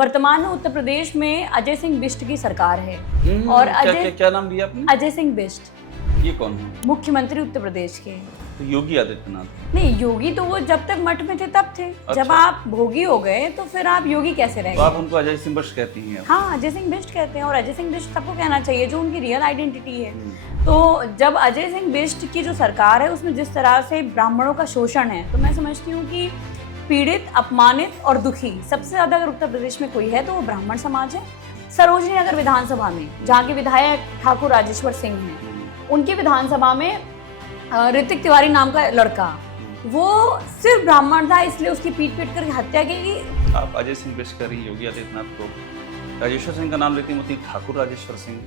वर्तमान में उत्तर प्रदेश में अजय सिंह बिष्ट की सरकार है। और क्या नाम दिया आपने? अजय सिंह बिष्ट। ये कौन है? मुख्यमंत्री उत्तर प्रदेश के। तो योगी आदित्यनाथ? नहीं, योगी तो वो जब तक मठ में थे तब थे। अच्छा। जब आप भोगी हो गए तो फिर आप योगी कैसे रहे? तो आप उनको अजय सिंह बिष्ट कहती हैं? हाँ, अजय सिंह बिष्ट कहते हैं और अजय सिंह बिष्ट सबको कहना चाहिए जो उनकी रियल आइडेंटिटी है। तो जब अजय सिंह बिष्ट की जो सरकार है उसमें जिस तरह से ब्राह्मणों का शोषण है, तो मैं समझती हूँ कि पीड़ित, अपमानित और दुखी सबसे ज्यादा अगर उत्तर प्रदेश में कोई है तो वो ब्राह्मण समाज है। सरोजनी नगर विधानसभा में जहाँ के विधायक ठाकुर राजेश्वर सिंह हैं, उनकी विधानसभा में ऋतिक तिवारी नाम का लड़का, वो सिर्फ ब्राह्मण था इसलिए उसकी पीट कर हत्या की। आप अजय सिंह बिष्ट कर रही योगी आदित्यनाथ को, राजेश्वर सिंह का नाम लेती होती ठाकुर राजेश्वर सिंह,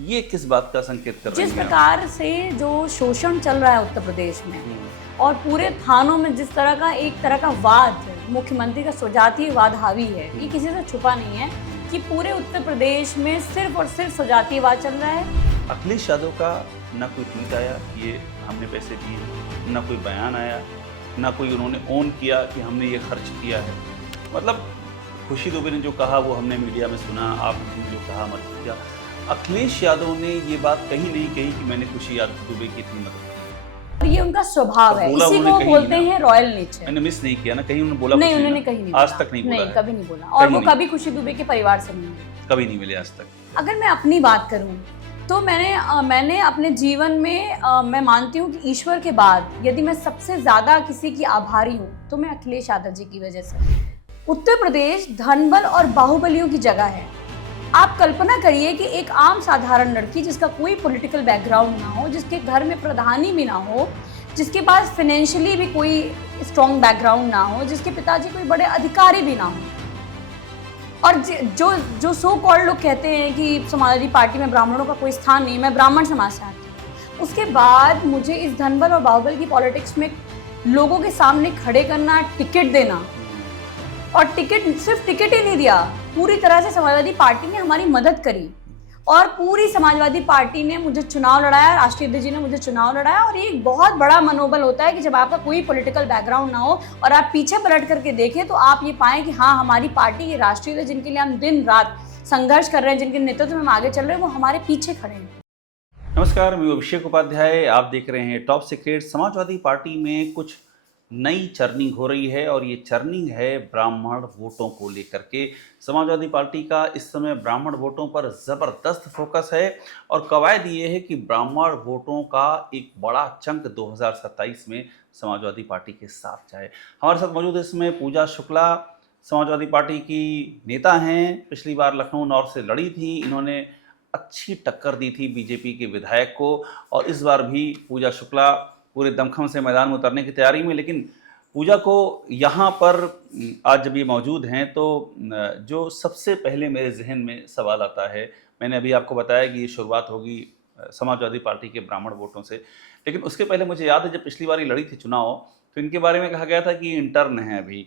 ये किस बात का संकेत कर रही है? जिस प्रकार से जो शोषण चल रहा है उत्तर प्रदेश में और पूरे थानों में जिस तरह का एक तरह का वाद मुख्यमंत्री का स्वजातीयवाद हावी है, ये किसी से छुपा नहीं है कि पूरे उत्तर प्रदेश में सिर्फ और सिर्फ स्वजातीयवाद चल रहा है। अखिलेश यादव का ना कोई ट्वीट आया ये हमने पैसे दिए, ना कोई बयान आया, ना कोई उन्होंने ओन किया कि हमने ये खर्च किया है। मतलब खुशी दुबे ने जो कहा वो हमने मीडिया में सुना, आपने जो कहा मत किया। अखिलेश यादव ने ये बात कहीं नहीं कही कि मैंने खुशी दुबे की इतनी मदद की। और ये उनका स्वभाव है, इसी को बोलते हैं रॉयल नेचर। मैंने मिस नहीं किया ना, कहीं उन्होंने बोला? नहीं, उन्होंने कहीं नहीं, आज तक नहीं बोला। नहीं, कभी नहीं बोला। और वो कभी खुशी दुबे के परिवार से नहीं मिले, कभी नहीं मिले आज तक। अगर मैं अपनी बात करूं तो मैंने अपने जीवन में मैं मानती हूँ कि ईश्वर के बाद यदि मैं सबसे ज्यादा किसी की आभारी हूँ तो मैं अखिलेश यादव जी की वजह से। उत्तर प्रदेश धनबल और बाहुबलियों की जगह है। आप कल्पना करिए कि एक आम साधारण लड़की जिसका कोई पॉलिटिकल बैकग्राउंड ना हो, जिसके घर में प्रधानी भी ना हो, जिसके पास फाइनेंशियली भी कोई स्ट्रॉन्ग बैकग्राउंड ना हो, जिसके पिताजी कोई बड़े अधिकारी भी ना हो, और जो सो कॉल्ड लोग कहते हैं कि समाजवादी पार्टी में ब्राह्मणों का कोई स्थान नहीं, मैं ब्राह्मण समाज से आती हूँ, उसके बाद मुझे इस धनबल और बाहुबल की पॉलिटिक्स में लोगों के सामने खड़े करना, टिकट देना, और सिर्फ टिकट ही नहीं दिया, पूरी तरह से समाजवादी पार्टी ने हमारी मदद करी और पूरी समाजवादी पार्टी ने मुझे चुनाव लड़ाया, राष्ट्रीय अध्यक्ष जी ने मुझे चुनाव लड़ाया। और ये एक बहुत बड़ा मनोबल होता है कि जब आपका कोई पॉलिटिकल बैकग्राउंड ना हो और आप पीछे पलट करके देखें तो आप ये पाएं कि हाँ, हमारी पार्टी के राष्ट्रीय अध्यक्ष जिनके लिए हम दिन रात संघर्ष कर रहे हैं, जिनके नेतृत्व में हम आगे चल रहे हैं, वो हमारे पीछे खड़े हैं। नमस्कार, मैं अभिषेक उपाध्याय, आप देख रहे हैं टॉप सीक्रेट। समाजवादी पार्टी में कुछ नई चर्निंग हो रही है और ये चर्निंग है ब्राह्मण वोटों को लेकर के। समाजवादी पार्टी का इस समय ब्राह्मण वोटों पर ज़बरदस्त फोकस है और कवायद ये है कि ब्राह्मण वोटों का एक बड़ा चंक 2027 में समाजवादी पार्टी के साथ जाए। हमारे साथ मौजूद है इसमें पूजा शुक्ला, समाजवादी पार्टी की नेता हैं, पिछली बार लखनऊ नॉर्थ से लड़ी थी, इन्होंने अच्छी टक्कर दी थी बीजेपी के विधायक को, और इस बार भी पूजा शुक्ला पूरे दमखम से मैदान में उतरने की तैयारी में। लेकिन पूजा को यहाँ पर आज जब ये मौजूद हैं तो जो सबसे पहले मेरे जहन में सवाल आता है, मैंने अभी आपको बताया कि ये शुरुआत होगी समाजवादी पार्टी के ब्राह्मण वोटों से, लेकिन उसके पहले मुझे याद है जब पिछली बार ये लड़ी थी चुनाव तो इनके बारे में कहा गया था कि इंटर्न है अभी।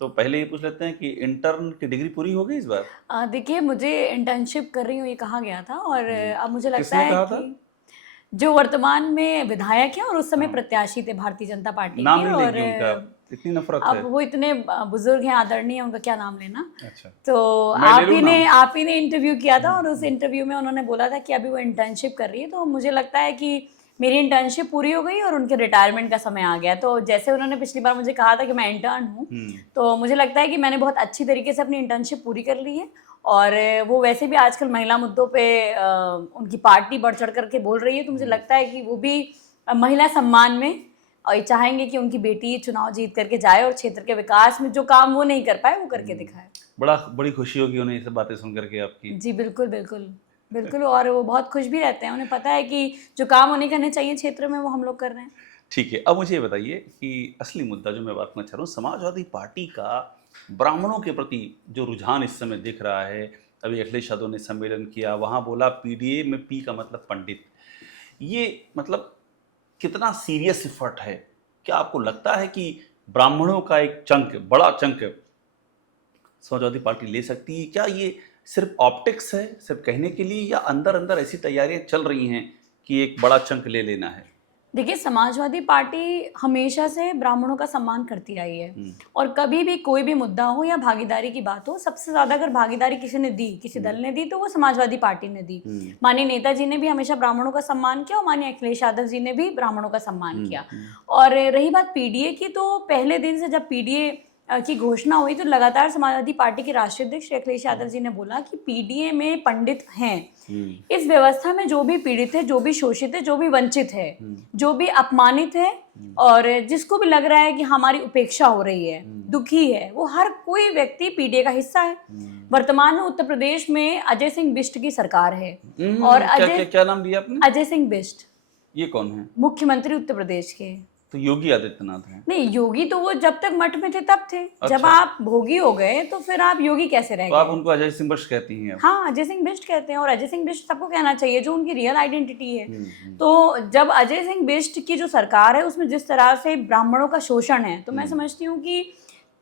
तो पहले ये पूछ लेते हैं कि इंटर्न की डिग्री पूरी हो गई इस बार? देखिए, मुझे इंटर्नशिप कर रही हूँ ये कहा गया था, और अब मुझे लगता है कि जो वर्तमान में विधायक है और उस समय प्रत्याशी थे भारतीय जनता पार्टी के, और इतनी नफरत अब है। वो इतने बुजुर्ग हैं, आदरणीय, उनका क्या नाम लेना। अच्छा। तो आप ही ने इंटरव्यू किया था और उस इंटरव्यू में उन्होंने बोला था कि अभी वो इंटर्नशिप कर रही है। तो मुझे लगता है कि मेरी इंटर्नशिप पूरी हो गई और उनके रिटायरमेंट का समय आ गया। तो जैसे उन्होंने पिछली बार मुझे कहा था कि मैं इंटर्न हूँ, तो मुझे लगता है कि मैंने बहुत अच्छी तरीके से अपनी इंटर्नशिप पूरी कर ली है। और वो वैसे भी आजकल महिला मुद्दों पे उनकी पार्टी बढ़ चढ़ करके बोल रही है, तो मुझे लगता है कि वो भी महिला सम्मान में और ये चाहेंगे कि उनकी बेटी चुनाव जीत करके जाए और क्षेत्र के विकास में जो काम वो नहीं कर पाए वो करके दिखाए। बड़ी खुशी होगी उन्हें ये सब बातें सुन करके आपकी। जी बिल्कुल बिल्कुल बिल्कुल, और वो बहुत खुश भी रहते हैं, उन्हें पता है कि जो काम उन्हें करने चाहिए क्षेत्र में वो हम लोग कर रहे हैं। ठीक है, अब मुझे ये बताइए कि असली मुद्दा जो मैं बात करना चाह रहा हूँ, समाजवादी पार्टी का ब्राह्मणों के प्रति जो रुझान इस समय दिख रहा है। अभी अखिलेश यादव ने सम्मेलन किया, वहाँ बोला पीडीए में पी का मतलब पंडित। ये मतलब कितना सीरियस एफर्ट है? क्या आपको लगता है कि ब्राह्मणों का एक चंक, बड़ा चंक समाजवादी पार्टी ले सकती है? क्या ये सिर्फ ऑप्टिक्स है, सिर्फ कहने के लिए, या अंदर अंदर ऐसी तैयारियां चल रही हैं कि एक बड़ा चंक ले लेना है? देखिए, समाजवादी पार्टी हमेशा से ब्राह्मणों का सम्मान करती आई है और कभी भी कोई भी मुद्दा हो या भागीदारी की बात हो, सबसे ज्यादा अगर भागीदारी किसी ने दी, किसी दल ने दी, तो वो समाजवादी पार्टी ने दी। माननीय नेताजी ने भी हमेशा ब्राह्मणों का सम्मान किया और माननीय अखिलेश यादव जी ने भी ब्राह्मणों का सम्मान किया। और रही बात पीडीए की, तो पहले दिन से जब पीडीए की घोषणा हुई तो लगातार समाजवादी पार्टी के राष्ट्रीय अध्यक्ष श्री अखिलेश यादव जी ने बोला कि पीडीए में पंडित हैं, इस व्यवस्था में जो भी पीड़ित है, जो भी शोषित है, जो भी वंचित है, जो भी अपमानित है और जिसको भी लग रहा है कि हमारी उपेक्षा हो रही है, दुखी है, वो हर कोई व्यक्ति पीडीए का हिस्सा है। वर्तमान में उत्तर प्रदेश में अजय सिंह बिष्ट की सरकार है और क्या नाम दिया आपने? अजय सिंह बिष्ट। ये कौन है? मुख्यमंत्री उत्तर प्रदेश के। तो योगी आदित्यनाथ हैं? नहीं, योगी तो वो जब तक मठ में थे तब थे। अच्छा। जब आप भोगी हो गए तो फिर आप योगी कैसे रह गए? तो आप उनको अजय सिंह बिष्ट कहती हैं? हाँ, अजय सिंह बिष्ट कहते हैं और अजय सिंह बिष्ट सबको कहना चाहिए, जो उनकी रियल आइडेंटिटी है। तो जब अजय सिंह बिष्ट की जो सरकार है उसमें जिस तरह से ब्राह्मणों का शोषण है, तो मैं समझती हूँ कि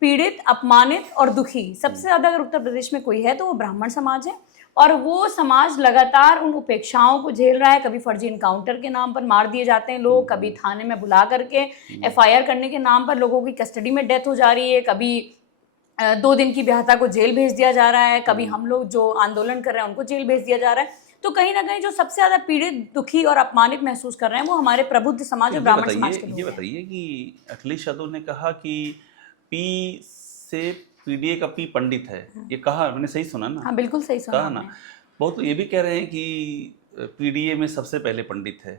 पीड़ित, अपमानित और दुखी सबसे ज्यादा अगर उत्तर प्रदेश में कोई है तो वो ब्राह्मण समाज है। और वो समाज लगातार उन उपेक्षाओं को झेल रहा है। कभी फर्जी इनकाउंटर के नाम पर मार दिए जाते हैं लोग, कभी थाने में बुला करके एफआईआर करने के नाम पर लोगों की कस्टडी में डेथ हो जा रही है, कभी 2 दिन की बेहता को जेल भेज दिया जा रहा है, कभी हम लोग जो आंदोलन कर रहे हैं उनको जेल भेज दिया जा रहा है। तो कहीं ना कहीं जो सबसे ज्यादा पीड़ित, दुखी और अपमानित महसूस कर रहे हैं वो हमारे प्रबुद्ध समाज और ब्राह्मण समाज के लोग हैं। ये बताइए कि अखिलेश यादव ने कहा कि पी से पीडीए का पी पंडित है, ये कहा, मैंने सही सुना ना? हाँ, बिल्कुल सही सुना कहा ना। बहुत ये भी कह रहे हैं कि पीडीए में सबसे पहले पंडित है,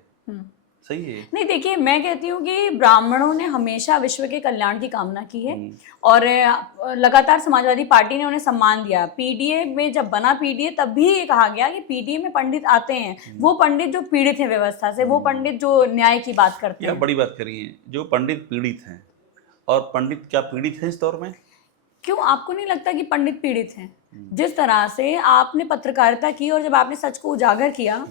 सही है? नहीं, देखिए, मैं कहती हूँ कि ब्राह्मणों ने हमेशा विश्व के कल्याण की कामना की है और लगातार समाजवादी पार्टी ने उन्हें सम्मान दिया। पीडीए में जब बना पीडीए तब भी ये कहा गया कि पीडीए में पंडित आते हैं, वो पंडित जो पीड़ित हैं व्यवस्था से, वो पंडित जो न्याय की बात करते हैं। बड़ी बात करिए, जो पंडित पीड़ित हैं, और पंडित क्या पीड़ित हैं इस दौर में? क्यों आपको नहीं लगता कि पंडित पीड़ित हैं? जिस तरह से आपने पत्रकारिता की और जब आपने सच को उजागर किया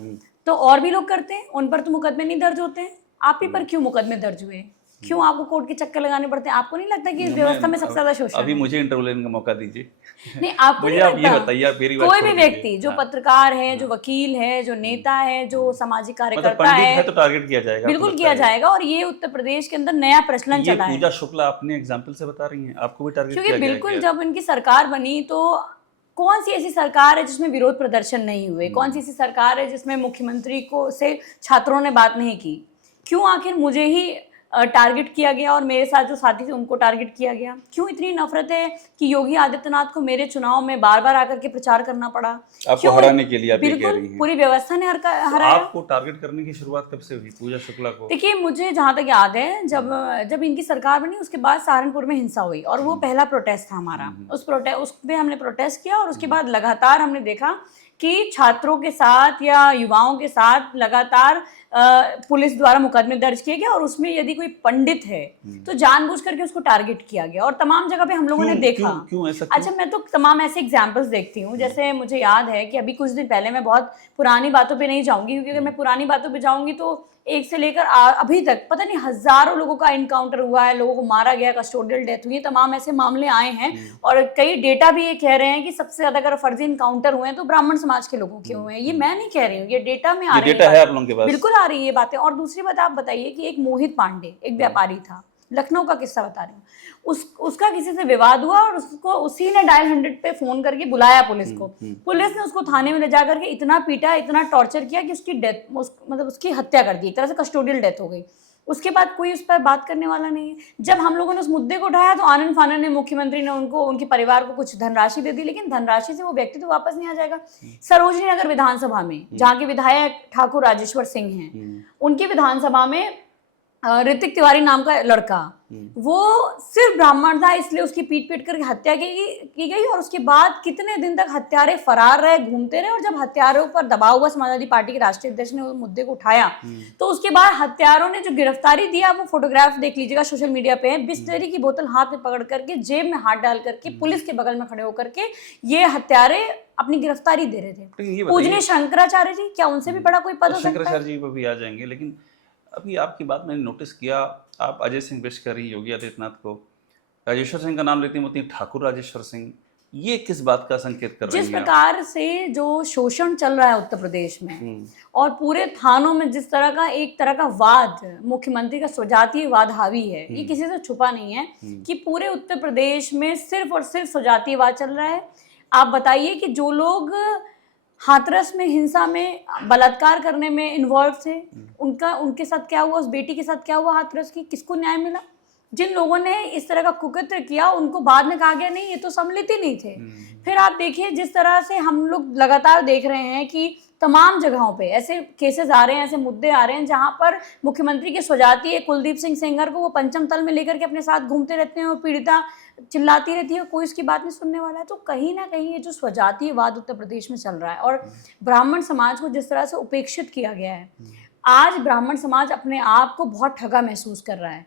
तो और भी लोग करते हैं, उन पर तो मुकदमे नहीं दर्ज होते हैं, आप ही पर क्यों मुकदमे दर्ज हुए? क्यों आपको कोर्ट के चक्कर लगाने पड़ते हैं? आपको नहीं लगता कि इस व्यवस्था में सबसे ज्यादा शोषण? अभी मुझे इंटरव्यू लेने का मौका दीजिए। नहीं, आपको मुझे नहीं आप लगता? ये बताइए, आप मेरी बात कोई भी व्यक्ति जो पत्रकार है, जो वकील है, जो नेता है, जो सामाजिक कार्यकर्ता है तो टारगेट किया जाएगा? बिल्कुल किया जाएगा। और ये उत्तर प्रदेश के अंदर नया प्रचलन चला है। पूजा शुक्ला अपने एग्जाम्पल से बता रही हैं, आपको भी टारगेट किया क्योंकि बिल्कुल जब इनकी सरकार बनी तो कौन सी ऐसी सरकार है जिसमें विरोध प्रदर्शन नहीं हुए? कौन सी ऐसी सरकार है जिसमें मुख्यमंत्री को से छात्रों ने बात नहीं की? क्यों आखिर मुझे ही टारगेट किया गया और मेरे साथ जो साथी थे उनको टारगेट किया गया? क्यों इतनी नफरत है कि योगी आदित्यनाथ को मेरे चुनाव में बार बार आकर के प्रचार करना पड़ा? आपको हराने के लिए? बिल्कुल, पूरी व्यवस्था ने हराया। आपको टारगेट करने की शुरुआत कब से हुई पूजा शुक्ला को? देखिए, मुझे जहाँ तक याद है, जब इनकी सरकार बनी उसके बाद सहारनपुर में हिंसा हुई और वो पहला प्रोटेस्ट था हमारा। उस पे हमने प्रोटेस्ट किया और उसके बाद लगातार हमने देखा कि छात्रों के साथ या युवाओं के साथ लगातार पुलिस द्वारा मुकदमे दर्ज किए गए और उसमें यदि कोई पंडित है तो जानबूझ करके उसको टारगेट किया गया और तमाम जगह पे हम लोगों ने देखा। क्यों ऐसा? अच्छा, मैं तो तमाम ऐसे एग्जाम्पल्स देखती हूँ। जैसे मुझे याद है कि अभी कुछ दिन पहले, मैं बहुत पुरानी बातों पे नहीं जाऊंगी क्योंकि अगर मैं पुरानी बातों पे जाऊंगी तो एक से लेकर अभी तक पता नहीं हजारों लोगों का इनकाउंटर हुआ है, लोगों को मारा गया, कस्टोडियल डेथ हुई, तमाम ऐसे मामले आए हैं और कई डेटा भी ये कह रहे हैं कि सबसे ज्यादा अगर फर्जी इनकाउंटर हुए हैं तो ब्राह्मण समाज के लोगों के हुए हैं। ये मैं नहीं कह रही हूँ, ये डेटा में आ रही है, आप लोगों के पास बिल्कुल आ रही है बातें। और दूसरी बात आप बताइए कि एक मोहित पांडे, एक व्यापारी था, लखनऊ का किस्सा बता रही हूँ, उसका किसी से विवाद हुआ और उसको उसी ने डायल 100 पे फोन करके बुलाया पुलिस को। पुलिस ने उसको थाने में ले जा करके इतना पीटा, इतना टॉर्चर किया कि उसकी डेथ, मतलब उसकी हत्या कर दी, एक तरह से कस्टोडियल डेथ हो गई। उसके बाद कोई उस पर बात करने वाला नहीं है। जब हम लोगों ने उस मुद्दे को उठाया तो आनंद फानन ने, मुख्यमंत्री ने उनको, उनके परिवार को कुछ धनराशि दे दी, लेकिन धनराशि से वो व्यक्ति तो वापस नहीं आ जाएगा। सरोजनी नगर विधानसभा में जहाँ के विधायक ठाकुर राजेश्वर सिंह हैं, उनकी विधानसभा में ऋतिक तिवारी नाम का लड़का, वो सिर्फ ब्राह्मण था इसलिए उसकी पीट पीट करके हत्या की गई और उसके बाद कितने दिन तक हत्यारे फरार रहे, घूमते रहे। और जब हत्यारों पर दबाव हुआ, समाजवादी पार्टी के राष्ट्रीय अध्यक्ष ने उस मुद्दे को उठाया तो उसके बाद हत्यारों ने जो गिरफ्तारी दिया, वो फोटोग्राफ देख लीजिएगा, सोशल मीडिया पे है। बिस्लेरी की बोतल हाथ में पकड़ करके, जेब में हाथ डाल करके, पुलिस के बगल में खड़े होकर के ये हत्यारे अपनी गिरफ्तारी दे रहे थे। पूजनीय शंकराचार्य जी, क्या उनसे भी बड़ा कोई पद हो सकता है? शंकराचार्य जी पर भी आ जाएंगे, लेकिन अभी आपकी बात मैंने नोटिस किया, आप अजय सिंह बिष्ट कर रही, योगी आदित्यनाथ को, राजेश्वर सिंह का नाम लेती हैं, ठाकुर राजेश्वर सिंह, ये किस बात का संकेत कर रही जिस हैं आप? प्रकार से जो शोषण चल रहा है उत्तर प्रदेश में और पूरे थानों में जिस तरह का एक तरह का वाद, मुख्यमंत्री का स्वजातीयवाद हावी है, ये किसी से छुपा नहीं है कि पूरे उत्तर प्रदेश में सिर्फ और सिर्फ स्वजातीयवाद चल रहा है। आप बताइए कि जो लोग हाथरस में हिंसा में बलात्कार करने में इन्वॉल्व थे, उनके साथ क्या हुआ, उस बेटी के साथ क्या हुआ हाथरस की, किसको न्याय मिला? जिन लोगों ने इस तरह का कुकृत्य किया उनको बाद में कहा गया नहीं ये तो सम्मिलित ही नहीं थे। फिर आप देखिए जिस तरह से हम लोग लगातार देख रहे हैं कि तमाम जगहों पे ऐसे केसेस आ रहे हैं, ऐसे मुद्दे आ रहे हैं जहां पर मुख्यमंत्री के स्वजातीय कुलदीप सिंह सेंगर को वो पंचम तल में लेकर के अपने साथ घूमते रहते हैं और पीड़िता चिल्लाती रहती है, कोई उसकी बात नहीं सुनने वाला है। तो कहीं ना कहीं ये जो स्वजातीयवाद उत्तर प्रदेश में चल रहा है और ब्राह्मण समाज को जिस तरह से उपेक्षित किया गया है, आज ब्राह्मण समाज अपने आप को बहुत ठगा महसूस कर रहा है।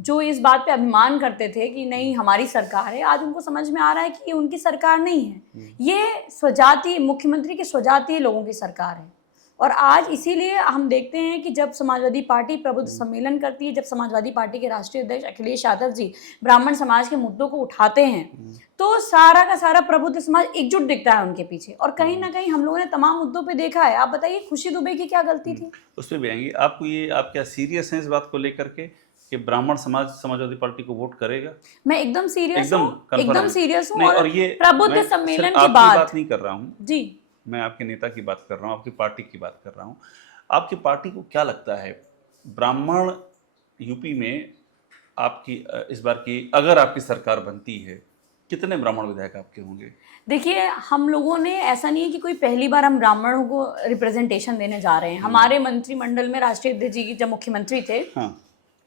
जो इस बात पे अभिमान करते थे कि नहीं हमारी सरकार है, आज उनको समझ में आ रहा है कि ये उनकी सरकार नहीं है, ये स्वजातीय मुख्यमंत्री के स्वजातीय लोगों की सरकार है। और आज इसीलिए हम देखते हैं कि जब समाजवादी पार्टी प्रबुद्ध सम्मेलन करती है, जब समाजवादी पार्टी के राष्ट्रीय अध्यक्ष अखिलेश यादव जी ब्राह्मण समाज के मुद्दों को उठाते हैं तो सारा का सारा प्रबुद्ध समाज एकजुट दिखता है उनके पीछे। और कहीं ना कहीं हम लोगों ने तमाम मुद्दों पे देखा है। आप बताइए खुशी दुबे की क्या गलती थी? उस पर भी आएंगे। आपको ये, आप क्या सीरियस हैं इस बात को लेकर के कि ब्राह्मण समाज समाजवादी पार्टी को वोट करेगा? मैं एकदम सीरियस एकदम हूँ, एकदम सीरियस हूँ। और ये प्रबुद्ध मैं सम्मेलन सिर्फ के आपकी बाद बात नहीं कर रहा हूँ जी, मैं आपके नेता की बात कर रहा हूँ, आपकी पार्टी की बात कर रहा हूँ। आपकी पार्टी को क्या लगता है ब्राह्मण यूपी में आपकी इस बार की अगर आपकी सरकार बनती है कितने ब्राह्मण विधायक आपके होंगे? देखिए हम लोगों ने ऐसा नहीं है कि कोई पहली बार हम ब्राह्मणों को रिप्रेजेंटेशन देने जा रहे हैं। हमारे मंत्रिमंडल में राष्ट्रीय अध्यक्ष जी जब मुख्यमंत्री थे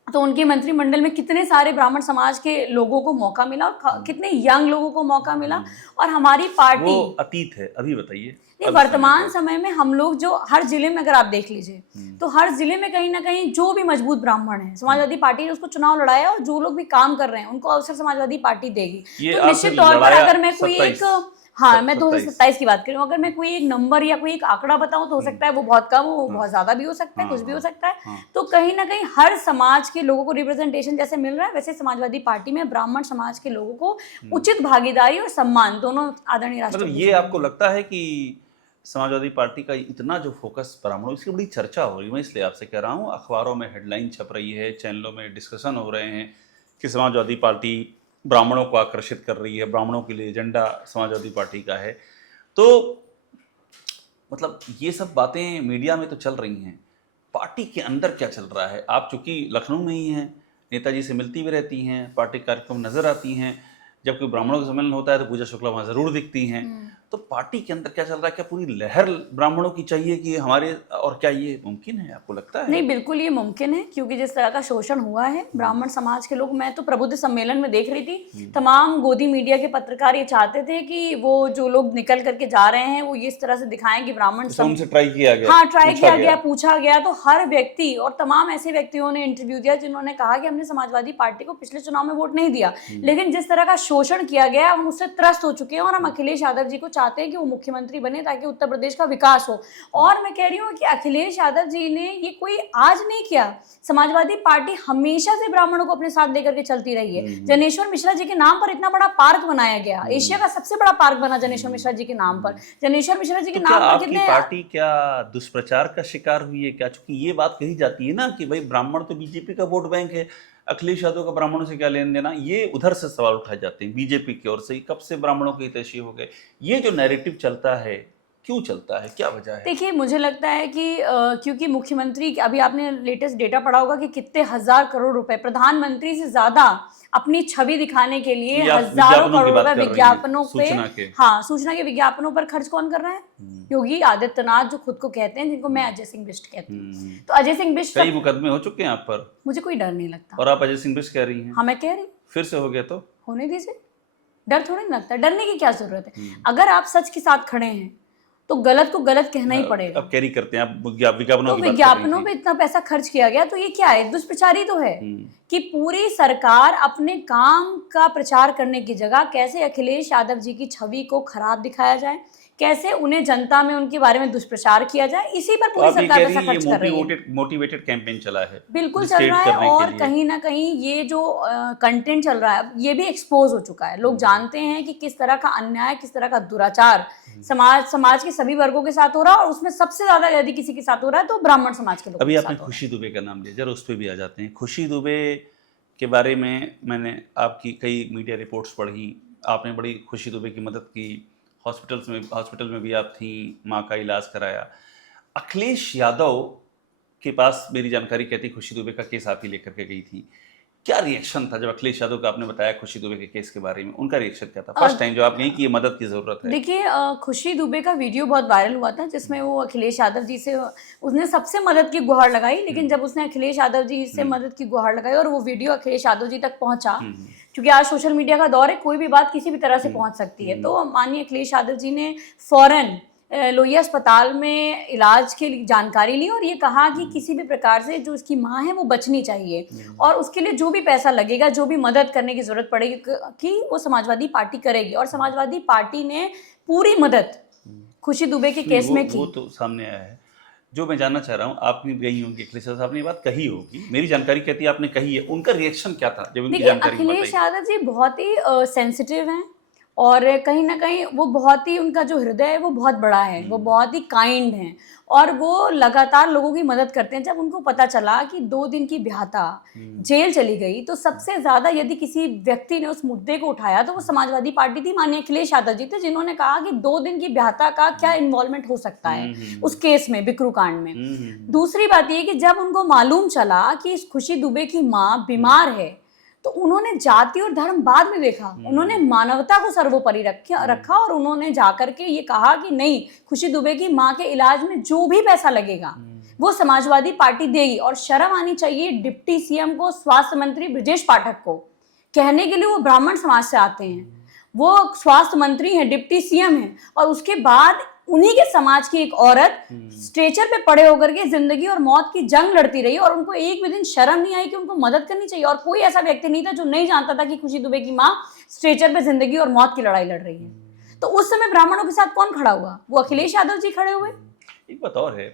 तो उनके मंत्रिमंडल में कितने सारे ब्राह्मण समाज के लोगों को मौका मिला और कितने यंग लोगों को मौका मिला। और हमारी पार्टी वो अतीत है, अभी बताइए। नहीं, वर्तमान समय में हम लोग जो हर जिले में अगर आप देख लीजिए तो हर जिले में कहीं ना कहीं जो भी मजबूत ब्राह्मण है समाजवादी पार्टी ने उसको चुनाव लड़ाया और जो लोग भी काम कर रहे हैं उनको अवसर समाजवादी पार्टी देगी। तो निश्चित तौर पर अगर मैं कोई एक मैं 2027 की बात करूं, अगर मैं कोई एक नंबर या कोई एक आंकड़ा बताऊं तो हो सकता है वो बहुत कम हो, बहुत ज्यादा भी हो सकता है, कुछ भी हो सकता है। तो कहीं ना कहीं हर समाज के लोगों को रिप्रेजेंटेशन जैसे मिल रहा है वैसे समाजवादी पार्टी में ब्राह्मण समाज के लोगों को उचित भागीदारी और सम्मान दोनों आदरणीय राष्ट्रपति। मतलब ये आपको लगता है कि समाजवादी पार्टी का इतना जो फोकस ब्राह्मणों, इसकी बड़ी चर्चा हो रही है, मैं इसलिए आपसे कह रहा हूँ, अखबारों में हेडलाइन छप रही है, चैनलों में डिस्कशन हो रहे हैं कि समाजवादी पार्टी ब्राह्मणों को आकर्षित कर रही है, ब्राह्मणों के लिए एजेंडा समाजवादी पार्टी का है। तो मतलब ये सब बातें मीडिया में तो चल रही हैं, पार्टी के अंदर क्या चल रहा है? आप चूंकि लखनऊ में ही हैं, नेताजी से मिलती भी रहती हैं, पार्टी कार्यक्रम नजर आती हैं, जब कोई ब्राह्मणों का सम्मेलन होता है तो पूजा शुक्ला वहाँ जरूर दिखती हैं। तो पार्टी के अंदर क्या चल रहा है? क्या पूरी लहर ब्राह्मणों की चाहिए कि हमारे, और क्या ये मुमकिन है, आपको लगता है? नहीं, बिल्कुल ये मुमकिन है क्योंकि जिस तरह का शोषण हुआ है ब्राह्मण समाज के लोग, मैं तो प्रबुद्ध सम्मेलन में देख रही थी, तमाम गोदी मीडिया के पत्रकार ये चाहते थे कि वो जो लोग निकल करके जा रहे हैं वो इस तरह से दिखाएं कि ब्राह्मण उनसे ट्राई किया गया, हाँ ट्राई किया गया, पूछा गया। तो हर व्यक्ति और तमाम ऐसे व्यक्तियों ने इंटरव्यू दिया जिन्होंने कहा कि हमने समाजवादी पार्टी को पिछले चुनाव में वोट नहीं दिया, लेकिन जिस तरह का शोषण किया गया हम उससे त्रस्त हो चुके हैं और हम अखिलेश यादव जी को चाहते हैं कि वो मुख्यमंत्री बने ताकि उत्तर प्रदेश का विकास हो। और मैं कह रही हूँ कि अखिलेश यादव जी ने ये कोई आज नहीं किया, समाजवादी पार्टी हमेशा से ब्राह्मणों को अपने साथ लेकर के चलती रही है। जनेश्वर मिश्रा जी के नाम पर इतना बड़ा पार्क बनाया गया, एशिया का सबसे बड़ा पार्क बना जनेश्वर मिश्रा जी के नाम पर। जनेश्वर मिश्रा जी के नाम पर कितने पार्टी क्या दुष्प्रचार का शिकार हुई है क्या? चूंकि ये बात कही जाती है ना कि भाई ब्राह्मण तो बीजेपी का वोट बैंक है, अखिलेश यादव का ब्राह्मणों से क्या लेन देना, ये उधर से सवाल उठाए जाते हैं बीजेपी की ओर से, कब से ब्राह्मणों के हितैषी हो गए। ये जो नैरेटिव चलता है क्यों चलता है, क्या वजह है? देखिए मुझे लगता है कि क्योंकि मुख्यमंत्री, अभी आपने लेटेस्ट डेटा पढ़ा होगा कि कितने हजार करोड़ रुपए प्रधानमंत्री से ज्यादा अपनी छवि दिखाने के लिए हजारों करोड़ रुपए विज्ञापनों पे, हाँ सूचना के विज्ञापनों पर खर्च कौन कर रहा है? योगी आदित्यनाथ, जो खुद को कहते हैं, जिनको मैं अजय सिंह बिष्ट कहती हूँ। तो अजय सिंह बिष्ट, कई मुकदमे हो चुके हैं आप पर, मुझे कोई डर नहीं लगता। और आप अजय सिंह बिष्ट कह रही हैं? हाँ मैं कह रही, फिर से हो गया तो होने दीजिए, डर थोड़ी नहीं लगता, डरने की क्या जरूरत है? अगर आप सच के साथ खड़े हैं तो गलत को गलत कहना ही पड़ेगा। अब कैरी करते हैं आप विज्ञापनों तो की बात कर रही विज्ञापनों थी। पे इतना पैसा खर्च किया गया तो ये क्या है, दुष्प्रचार ही तो है कि पूरी सरकार अपने काम का प्रचार करने की जगह कैसे अखिलेश यादव जी की छवि को खराब दिखाया जाए, कैसे उन्हें जनता में उनके बारे में दुष्प्रचार किया जाए, इसी पर तो पूरी आप ये सरकार कह पैसा रही है खर्च कर रही है। मोटिवेटेड कैंपेन चला है, बिल्कुल चल डिस्क्रेडिट रहा है, करने के और लिए। कहीं ना कहीं ये जो कंटेंट चल रहा है ये भी एक्सपोज हो चुका है। लोग जानते हैं कि किस तरह का अन्याय, किस तरह का दुराचार समाज के सभी वर्गों के साथ हो रहा है, और उसमें सबसे ज्यादा यदि किसी के साथ हो रहा है तो ब्राह्मण समाज के लोगों अभी के आपने साथ हो रहा है। खुशी दुबे का नाम लिया, जरा उस पर भी आ जाते हैं। खुशी दुबे के बारे में मैंने आपकी कई मीडिया रिपोर्ट्स पढ़ी, आपने बड़ी खुशी दुबे की मदद की, हॉस्पिटल में भी आप थी, माँ का इलाज कराया। अखिलेश यादव के पास मेरी जानकारी कहती खुशी दुबे का केस आप ही लेकर के गई थी। क्या रिएक्शन था जब अखिलेश यादव का आपने बताया खुशी दुबे के केस के बारे में? उनका रिएक्शन क्या था फर्स्ट टाइम जब आप गई कि ये मदद की जरूरत है? देखिए, खुशी दुबे का वीडियो बहुत वायरल हुआ था जिसमें वो अखिलेश यादव जी से उसने सबसे मदद की गुहार लगाई, लेकिन जब उसने अखिलेश यादव जी से मदद की गुहार लगाई और वो वीडियो अखिलेश यादव जी तक पहुंचा, क्योंकि आज सोशल मीडिया का दौर है, कोई भी बात किसी भी तरह से पहुंच सकती है, तो माननीय अखिलेश यादव जी ने फौरन लोहिया अस्पताल में इलाज के लिए जानकारी ली और ये कहा कि किसी भी प्रकार से जो उसकी माँ है वो बचनी चाहिए, और उसके लिए जो भी पैसा लगेगा, जो भी मदद करने की जरूरत पड़ेगी कि वो समाजवादी पार्टी करेगी, और समाजवादी पार्टी ने पूरी मदद खुशी दुबे के केस में की। वो तो सामने आया है। जो मैं जानना चाह रहा हूँ, आप भी गई होंगी, अखिलेश यादव साहब ने ये बात कही होगी, मेरी जानकारी कहती है आपने कही है, उनका रिएक्शन क्या था जब उनकी देखिए, जानकारी अखिलेश बताई? यादव जी बहुत ही सेंसिटिव हैं, और कहीं ना कहीं वो बहुत ही, उनका जो हृदय है वो बहुत बड़ा है, वो बहुत ही काइंड हैं, और वो लगातार लोगों की मदद करते हैं। जब उनको पता चला कि 2 दिन की ब्याहता जेल चली गई, तो सबसे ज्यादा यदि किसी व्यक्ति ने उस मुद्दे को उठाया तो वो समाजवादी पार्टी थी, माननीय अखिलेश यादव जी थे, जिन्होंने कहा कि 2 दिन की ब्याहता का क्या इन्वॉल्वमेंट हो सकता है उस केस में, बिक्रू कांड में। दूसरी बात ये कि जब उनको मालूम चला कि इस खुशी दुबे की माँ बीमार है, तो उन्होंने जाति और धर्म बाद में देखा, उन्होंने मानवता को सर्वोपरि रखा और उन्होंने जाकर के ये कहा कि नहीं, खुशी दुबे की माँ के इलाज में जो भी पैसा लगेगा वो समाजवादी पार्टी देगी। और शर्म आनी चाहिए डिप्टी सीएम को, स्वास्थ्य मंत्री ब्रजेश पाठक को कहने के लिए, वो ब्राह्मण समाज से आते हैं, वो स्वास्थ्य मंत्री हैं, डिप्टी सीएम हैं, और उसके बाद उन्हीं के समाज की एक औरत स्ट्रेचर पे पड़े होकर के जिंदगी और मौत की जंग लड़ती रही, और उनको एक भी दिन शर्म नहीं आई कि उनको मदद करनी चाहिए। और कोई ऐसा व्यक्ति नहीं था जो नहीं जानता था कि खुशी दुबे की माँ स्ट्रेचर पे जिंदगी और मौत की लड़ाई लड़ रही है। तो उस समय ब्राह्मणों के साथ कौन खड़ा हुआ? वो अखिलेश यादव जी खड़े हुए। एक बात और है,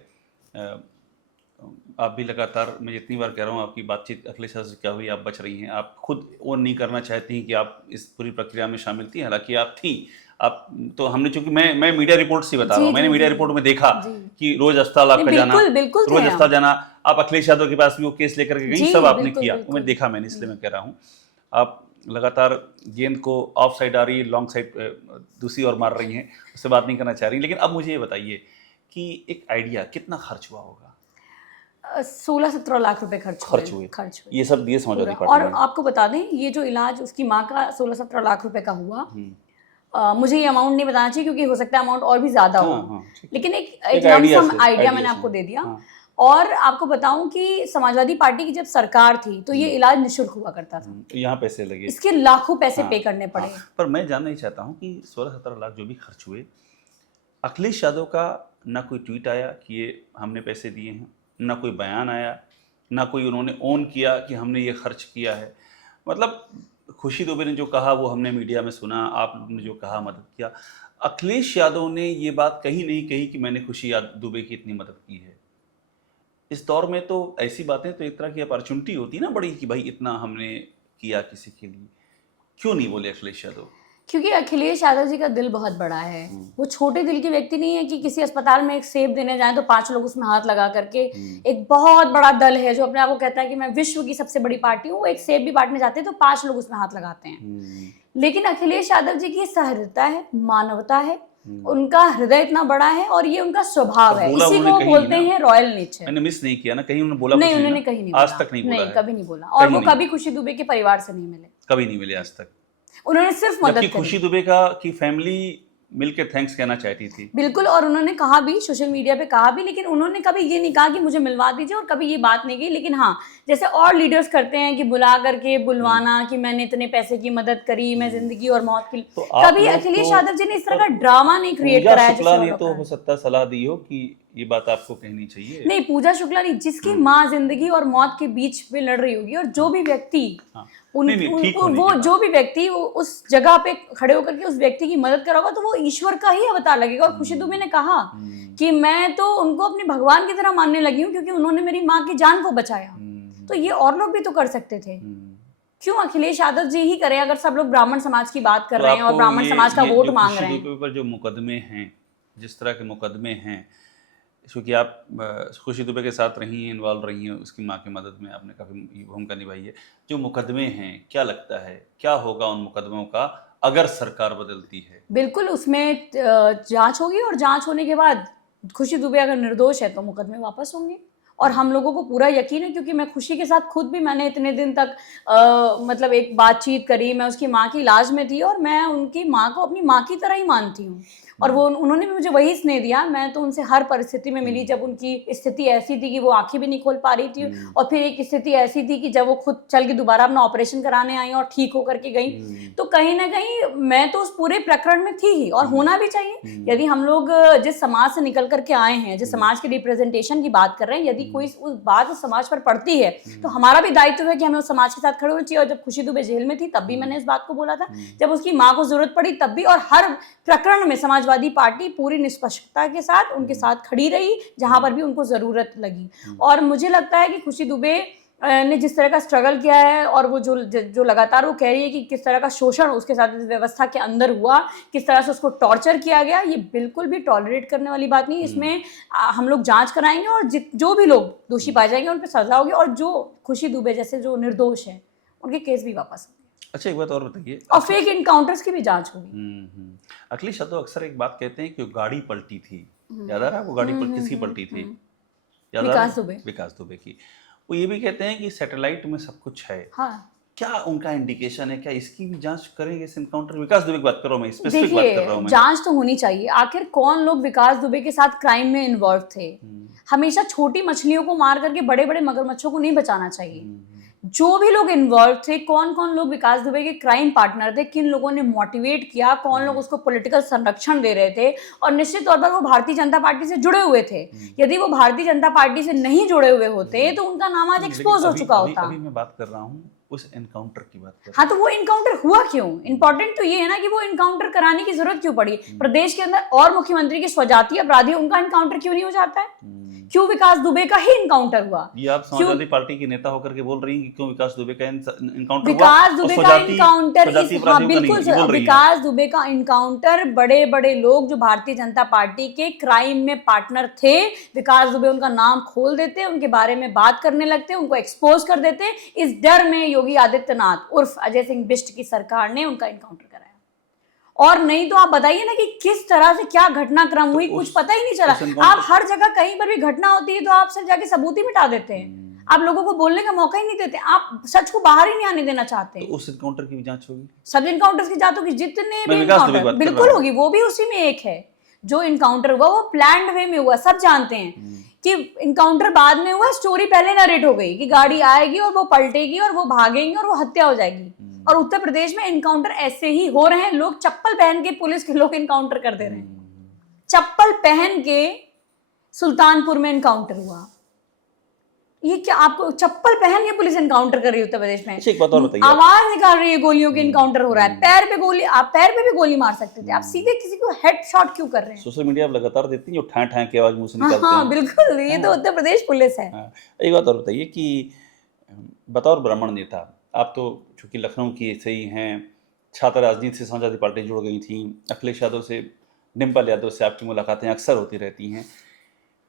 आप भी लगातार, मैं जितनी बार कह रहा हूँ आपकी बातचीत अखिलेश यादव से क्या हुई, आप बच रही हैं, आप खुद वो नहीं करना चाहती हैं कि आप इस पूरी प्रक्रिया में शामिल थी, हालांकि आप थी। आप तो हमने, चूंकि मैं मीडिया रिपोर्ट से बता रहा हूँ, मैंने मीडिया रिपोर्ट में देखा कि रोज अस्पताल आपका जाना, रोज अस्पताल जाना, आप अखिलेश यादव के पास भी वो केस लेकर के गई, सब आपने किया, वो मैं देखा, मैंने, इसलिए मैं कह रहा हूँ। आप लगातार गेंद को ऑफ साइड आ रही है, लॉन्ग साइड दूसरी ओर मार रही हैं, उससे बात नहीं करना चाह रही। लेकिन अब मुझे ये बताइए कि एक आइडिया कितना खर्च हुआ होगा? 16-17 लाख रुपए खर्च हुए। ये सब दिए समाजवादी पार्टी और ने। आपको बता दें, ये जो इलाज उसकी माँ का 16-17 लाख रुपए का हुआ, मुझे ये अमाउंट नहीं बताना चाहिए क्योंकि हो सकता है अमाउंट और भी ज्यादा हो, लेकिन एक लमसम आइडिया मैंने आपको दे दिया। और आपको बताऊं कि समाजवादी पार्टी की जब सरकार थी तो ये इलाज निःशुल्क हुआ करता था, यहाँ पैसे लगे, इसके लाखों पैसे पे करने पड़े। पर मैं जानना ही चाहता हूँ कि 16-17 लाख जो भी खर्च हुए, अखिलेश यादव का ना कोई ट्वीट आया कि ये हमने पैसे दिए हैं, ना कोई बयान आया, ना कोई उन्होंने ओन किया कि हमने ये खर्च किया है। मतलब खुशी दुबे ने जो कहा वो हमने मीडिया में सुना, आपने जो कहा मदद किया, अखिलेश यादव ने ये बात कहीं नहीं कही कि मैंने खुशी दुबे की इतनी मदद की है। इस दौर में तो ऐसी बातें तो एक तरह की अपॉर्चुनिटी होती है ना बड़ी, कि भाई इतना हमने किया किसी के लिए, क्यों नहीं बोले अखिलेश यादव? क्योंकि अखिलेश यादव जी का दिल बहुत बड़ा है, वो छोटे दिल के व्यक्ति नहीं है कि किसी अस्पताल में एक सेब देने जाए तो 5 लोग उसमें हाथ लगा करके, एक बहुत बड़ा दल है जो अपने आप को कहता है कि मैं विश्व की सबसे बड़ी पार्टी हूँ, वो एक सेब भी बांटने जाते हैं तो 5 लोग उसमें हाथ लगाते हैं। लेकिन अखिलेश यादव जी की सहृदयता है, मानवता है, उनका हृदय इतना बड़ा है और ये उनका स्वभाव है, इसी को बोलते हैं रॉयल नेचर। मैंने मिस नहीं किया ना, कहीं उन्होंने बोला? नहीं, उन्होंने कहीं नहीं बोला, आज तक नहीं बोला, कभी नहीं बोला। और वो कभी खुशी दुबे के परिवार से नहीं मिले, कभी नहीं मिले आज तक। उन्होंने सिर्फ मदद करी। खुशी दुबे की फैमिली मिलके थैंक्स कहना चाहती थी। बिल्कुल, और उन्होंने कहा भी, सोशल मीडिया पे कहा भी, लेकिन उन्होंने कभी ये नहीं कहा कि मुझे मिलवा दीजिए, और कभी ये बात नहीं की। लेकिन हाँ, जैसे और लीडर्स करते हैं कि बुला करके बुलवाना कि मैंने इतने पैसे की मदद करी, मैं जिंदगी और मौत की, तो आप कभी लोग अखिलेश तो- यादव जी ने इस तरह का ड्रामा नहीं क्रिएट पूजा कराया शुक्ला जैसे ने और तो लोग हो सकता है सलाह दी हो कि ये बात आपको कहनी चाहिए। नहीं, पूजा शुक्ला नहीं, जिसकी माँ जिंदगी और मौत के बीच में लड़ रही होगी, और जो भी व्यक्ति हाँ। उन, नहीं, नहीं, ठीक उन होने वो के बाद। जो भी व्यक्ति वो उस जगह पे खड़े होकर के उस व्यक्ति की मदद करोगा, तो वो ईश्वर का ही अवतार लगेगा। और खुशी दुबे ने कहा कि मैं तो उनको अपने भगवान की तरह मानने लगी हूँ, क्योंकि उन्होंने मेरी माँ की जान को बचाया। तो ये और लोग भी तो कर सकते थे, क्यों अखिलेश यादव जी ही करें? अगर सब लोग ब्राह्मण समाज की बात कर तो रहे हैं और आपको ब्राह्मण समाज का वोट जो मांग खुशी रहे दुबे हैं, पर जो मुकदमे हैं, जिस तरह के मुकदमे हैं, क्योंकि आप खुशी दुबे के साथ रही हैं, इन्वॉल्व रही हैं, उसकी माँ की मदद में आपने काफ़ी भूमिका निभाई है। जो मुकदमे हैं, क्या लगता है क्या होगा उन मुकदमों का अगर सरकार बदलती है? बिल्कुल उसमें जांच होगी, और जांच होने के बाद खुशी दुबे अगर निर्दोष है तो मुकदमे वापस होंगे। और हम लोगों को पूरा यकीन है, क्योंकि मैं खुशी के साथ खुद भी, मैंने इतने दिन तक मतलब एक बातचीत करी, मैं उसकी माँ की इलाज में थी, और मैं उनकी माँ को अपनी माँ की तरह ही मानती हूँ, और वो उन्होंने भी मुझे वही स्नेह दिया। मैं तो उनसे हर परिस्थिति में मिली, जब उनकी स्थिति ऐसी थी कि वो आंखें भी नहीं खोल पा रही थी, और फिर एक स्थिति ऐसी थी कि जब वो खुद चल के दोबारा अपना ऑपरेशन कराने आई और ठीक होकर के गई। तो कहीं ना कहीं मैं तो उस पूरे प्रकरण में थी ही, और होना भी चाहिए। यदि हम लोग जिस समाज से निकल करके आए हैं, जिस समाज के रिप्रेजेंटेशन की बात कर रहे हैं, यदि कोई उस बात उस समाज पर पड़ती है, तो हमारा भी दायित्व है कि हमें उस समाज के साथ खड़े होना चाहिए। और जब खुशी दुबे जेल में थी तब भी मैंने इस बात को बोला था, जब उसकी माँ को जरूरत पड़ी तब भी, और हर प्रकरण में समाजवादी पार्टी पूरी निष्पक्षता के साथ उनके साथ खड़ी रही, जहां पर भी उनको जरूरत लगी। और मुझे लगता है कि खुशी दुबे ने जिस तरह का स्ट्रगल किया है, और वो जो लगातार वो कह रही है कि किस तरह का शोषण उसके साथ इस व्यवस्था के अंदर हुआ, किस तरह से उसको टॉर्चर किया गया, ये बिल्कुल भी टॉलरेट करने वाली बात नहीं। इसमें हम लोग जांच कराएंगे, और जो भी लोग दोषी पाए जाएंगे उन पर सजा होगी, और जो खुशी दुबे जैसे जो निर्दोष हैं उनके केस भी वापस होंगे। अच्छा, एक बात और बताइए। और फेक इनकाउंटर्स की भी जांच होगी। अखिलेश यादव अक्सर एक बात कहते हैं कि गाड़ी पलटी थी, याद आ रहा है? वो गाड़ी किसकी पलटी थी? याद आ रहा है? विकास दुबे। विकास दुबे की। वो ये भी कहते हैं कि सैटेलाइट में सब कुछ है। हाँ, क्या उनका इंडिकेशन है? क्या इसकी भी जांच करेंगे इस एनकाउंटर? विकास दुबे की बात कर रहा हूं मैं, स्पेसिफिक बात कर रहा हूं देखिए, मैं। जांच तो होनी चाहिए। आखिर कौन लोग विकास दुबे के साथ क्राइम में इन्वॉल्व थे? हमेशा छोटी मछलियों को मार करके बड़े बड़े मगरमच्छों को नहीं बचाना चाहिए। जो भी लोग इन्वॉल्व थे, कौन कौन लोग विकास दुबे के क्राइम पार्टनर थे, किन लोगों ने मोटिवेट किया, कौन लोग उसको पॉलिटिकल संरक्षण दे रहे थे, और निश्चित तौर पर वो भारतीय जनता पार्टी से जुड़े हुए थे। यदि वो भारतीय जनता पार्टी से नहीं जुड़े हुए होते तो उनका नाम आज एक्सपोज हो चुका होता। अभी मैं बात कर रहा हूं उस एनकाउंटर की बात कर। हाँ, तो वो इनकाउंटर हुआ क्यों? इंपॉर्टेंट तो ये है ना कि वो इनकाउंटर कराने की जरूरत क्यों पड़ी? प्रदेश के अंदर और मुख्यमंत्री के स्वजातीय अपराधी, उनका इनकाउंटर क्यों नहीं हो जाता है? क्यों विकास दुबे का ही इनकाउंटर हुआ? ये आप समाजवादी पार्टी की नेता होकर के बोल रही हैं कि क्यों विकास दुबे का इनकाउंटर हुआ? विकास दुबे का इनकाउंटर, हाँ बिल्कुल बिल्कुल, विकास दुबे का इनकाउंटर, बड़े बड़े लोग जो भारतीय जनता पार्टी के क्राइम में पार्टनर थे, विकास दुबे उनका नाम खोल देते, उनके बारे में बात करने लगते, उनको एक्सपोज कर देते। इस डर में योगी आदित्यनाथ उर्फ अजय सिंह बिष्ट की सरकार ने उनका इनकाउंटर कराया। और नहीं तो आप बताइए ना कि किस तरह से क्या घटनाक्रम हुई, कुछ पता ही नहीं चला। आप हर जगह कहीं पर भी घटना होती है तो आप सिर्फ जाके सबूत ही मिटा देते हैं, आप लोगों को बोलने का मौका ही नहीं देते, आप सच को बाहर ही नहीं आने देना चाहते हैं। तो उस एनकाउंटर की भी जांच होगी, सब इनकाउंटर्स की जांच होगी, जितने भी इनकाउंटर बिल्कुल होगी, वो भी उसी में एक है। जो इनकाउंटर हुआ वो प्लान्ड वे में हुआ, सब जानते हैं कि इनकाउंटर बाद में हुआ, स्टोरी पहले नरेट हो गई कि गाड़ी आएगी और वो पलटेगी और वो भागेंगे और वो हत्या हो जाएगी। और उत्तर प्रदेश में इनकाउंटर ऐसे ही हो रहे हैं, लोग चप्पल पहन के, पुलिस के लोग इनकाउंटर कर दे रहे हैं। चप्पल पहन के सुल्तानपुर में इनकाउंटर हुआ। ये क्या, आपको चप्पल पहन के पुलिस इनकाउंटर कर रही है उत्तर प्रदेश में? एक बात और बताइए। आवाज निकाल रही है, गोलियों के इनकाउंटर हो रहा है, पैर पे गोली, आप पैर पे भी गोली मार सकते थे, आप सीधे किसी को हेड शॉट क्यों कर रहे हैं? सोशल मीडिया पर लगातार देती हैं जो ठां ठां की आवाज मुंह से निकालते हैं। हाँ बिल्कुल, ये तो उत्तर प्रदेश पुलिस है। एक बात और बताइए कि बतौर ब्राह्मण नेता, आप तो चूंकि लखनऊ की से ही हैं, छात्र राजनीति से समाजवादी पार्टी जुड़ गई थी, अखिलेश यादव से, डिम्पल यादव से आपकी मुलाकातें अक्सर होती रहती हैं।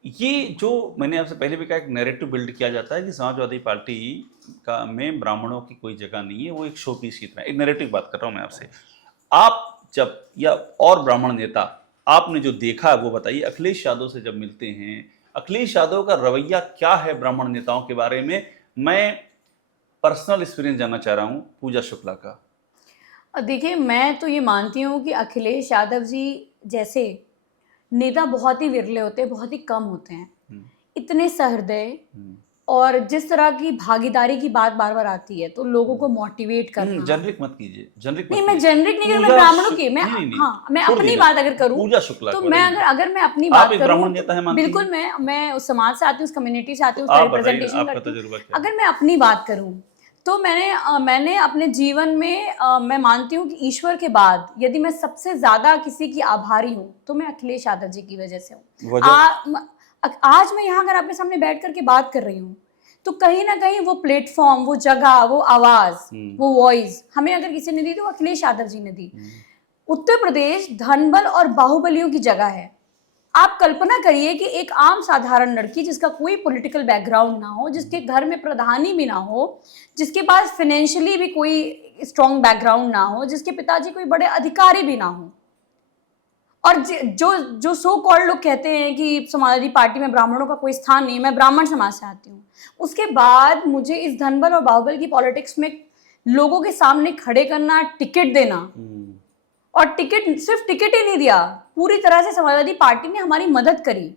ये जो मैंने आपसे पहले भी कहा, एक नैरेटिव बिल्ड किया जाता है कि समाजवादी पार्टी का में ब्राह्मणों की कोई जगह नहीं है, वो एक शो पीस की तरह, एक नैरेटिव बात कर रहा हूँ मैं आपसे। आप जब, या और ब्राह्मण नेता, आपने जो देखा वो बताइए। अखिलेश यादव से जब मिलते हैं, अखिलेश यादव का रवैया क्या है ब्राह्मण नेताओं के बारे में? मैं पर्सनल एक्सपीरियंस जानना चाह रहा हूँ पूजा शुक्ला का। देखिए, मैं तो ये मानती हूँ कि अखिलेश यादव जी जैसे नेता बहुत ही विरले होते हैं, बहुत ही कम होते हैं। हम्म, इतने सहृदय हम्म, और जिस तरह की भागीदारी की बात बार-बार आती है, तो लोगों को मोटिवेट करना। जेनरिक मत कीजिए, जेनरिक नहीं, मत मैं कीजिए। जेनरिक नहीं कर मैं पूजा ब्राह्मणों की मैं नहीं, नहीं, नहीं, हाँ, मैं छोड़ अपनी दीजिए बात ना। अगर करूँ, पूजा शुक्ला तो को मैं रहिए। अगर मैं अपनी आप बात एक करूँ ब्राह्मण तो नेता है, मानती बिल्कुल हैं? मैं उस समाज से आती हूँ, उस कम्युनिटी से आती हूँ, तो उसका आप बताइए, रिप्रेजेंटेशन आपका करती हूँ। तजुर्बा क्या है? अगर मैं अपनी बात करूँ, तो मैंने अपने जीवन में मैं मानती हूँ कि ईश्वर के बाद यदि मैं सबसे ज़्यादा किसी की आभारी हूँ, तो मैं अखिलेश यादव जी की वजह से हूँ। वजह? आज मैं यहाँ अगर आपके सामने बैठ कर के बात कर रही हूँ, तो कहीं न कहीं वो प्लेटफ़ॉर्म, वो जगह, वो आवाज़, वो वॉइस हमें अगर किसी ने दी, तो अखिलेश यादव जी ने दी। उत्तर प्रदेश धनबल और बाहुबलियों की जगह है। आप कल्पना करिए कि एक आम साधारण लड़की जिसका कोई पॉलिटिकल बैकग्राउंड ना हो, जिसके घर में प्रधानी भी ना हो, जिसके पास फाइनेंशियली भी कोई स्ट्रॉन्ग बैकग्राउंड ना हो, जिसके पिताजी कोई बड़े अधिकारी भी ना हो, और जो जो सो कॉल्ड लोग कहते हैं कि समाजवादी पार्टी में ब्राह्मणों का कोई स्थान नहीं, मैं ब्राह्मण समाज से आती हूँ। उसके बाद मुझे इस धनबल और बाहुबल की पॉलिटिक्स में लोगों के सामने खड़े करना, टिकट देना, और टिकट सिर्फ टिकट ही नहीं दिया, पूरी तरह से समाजवादी पार्टी ने हमारी मदद करी,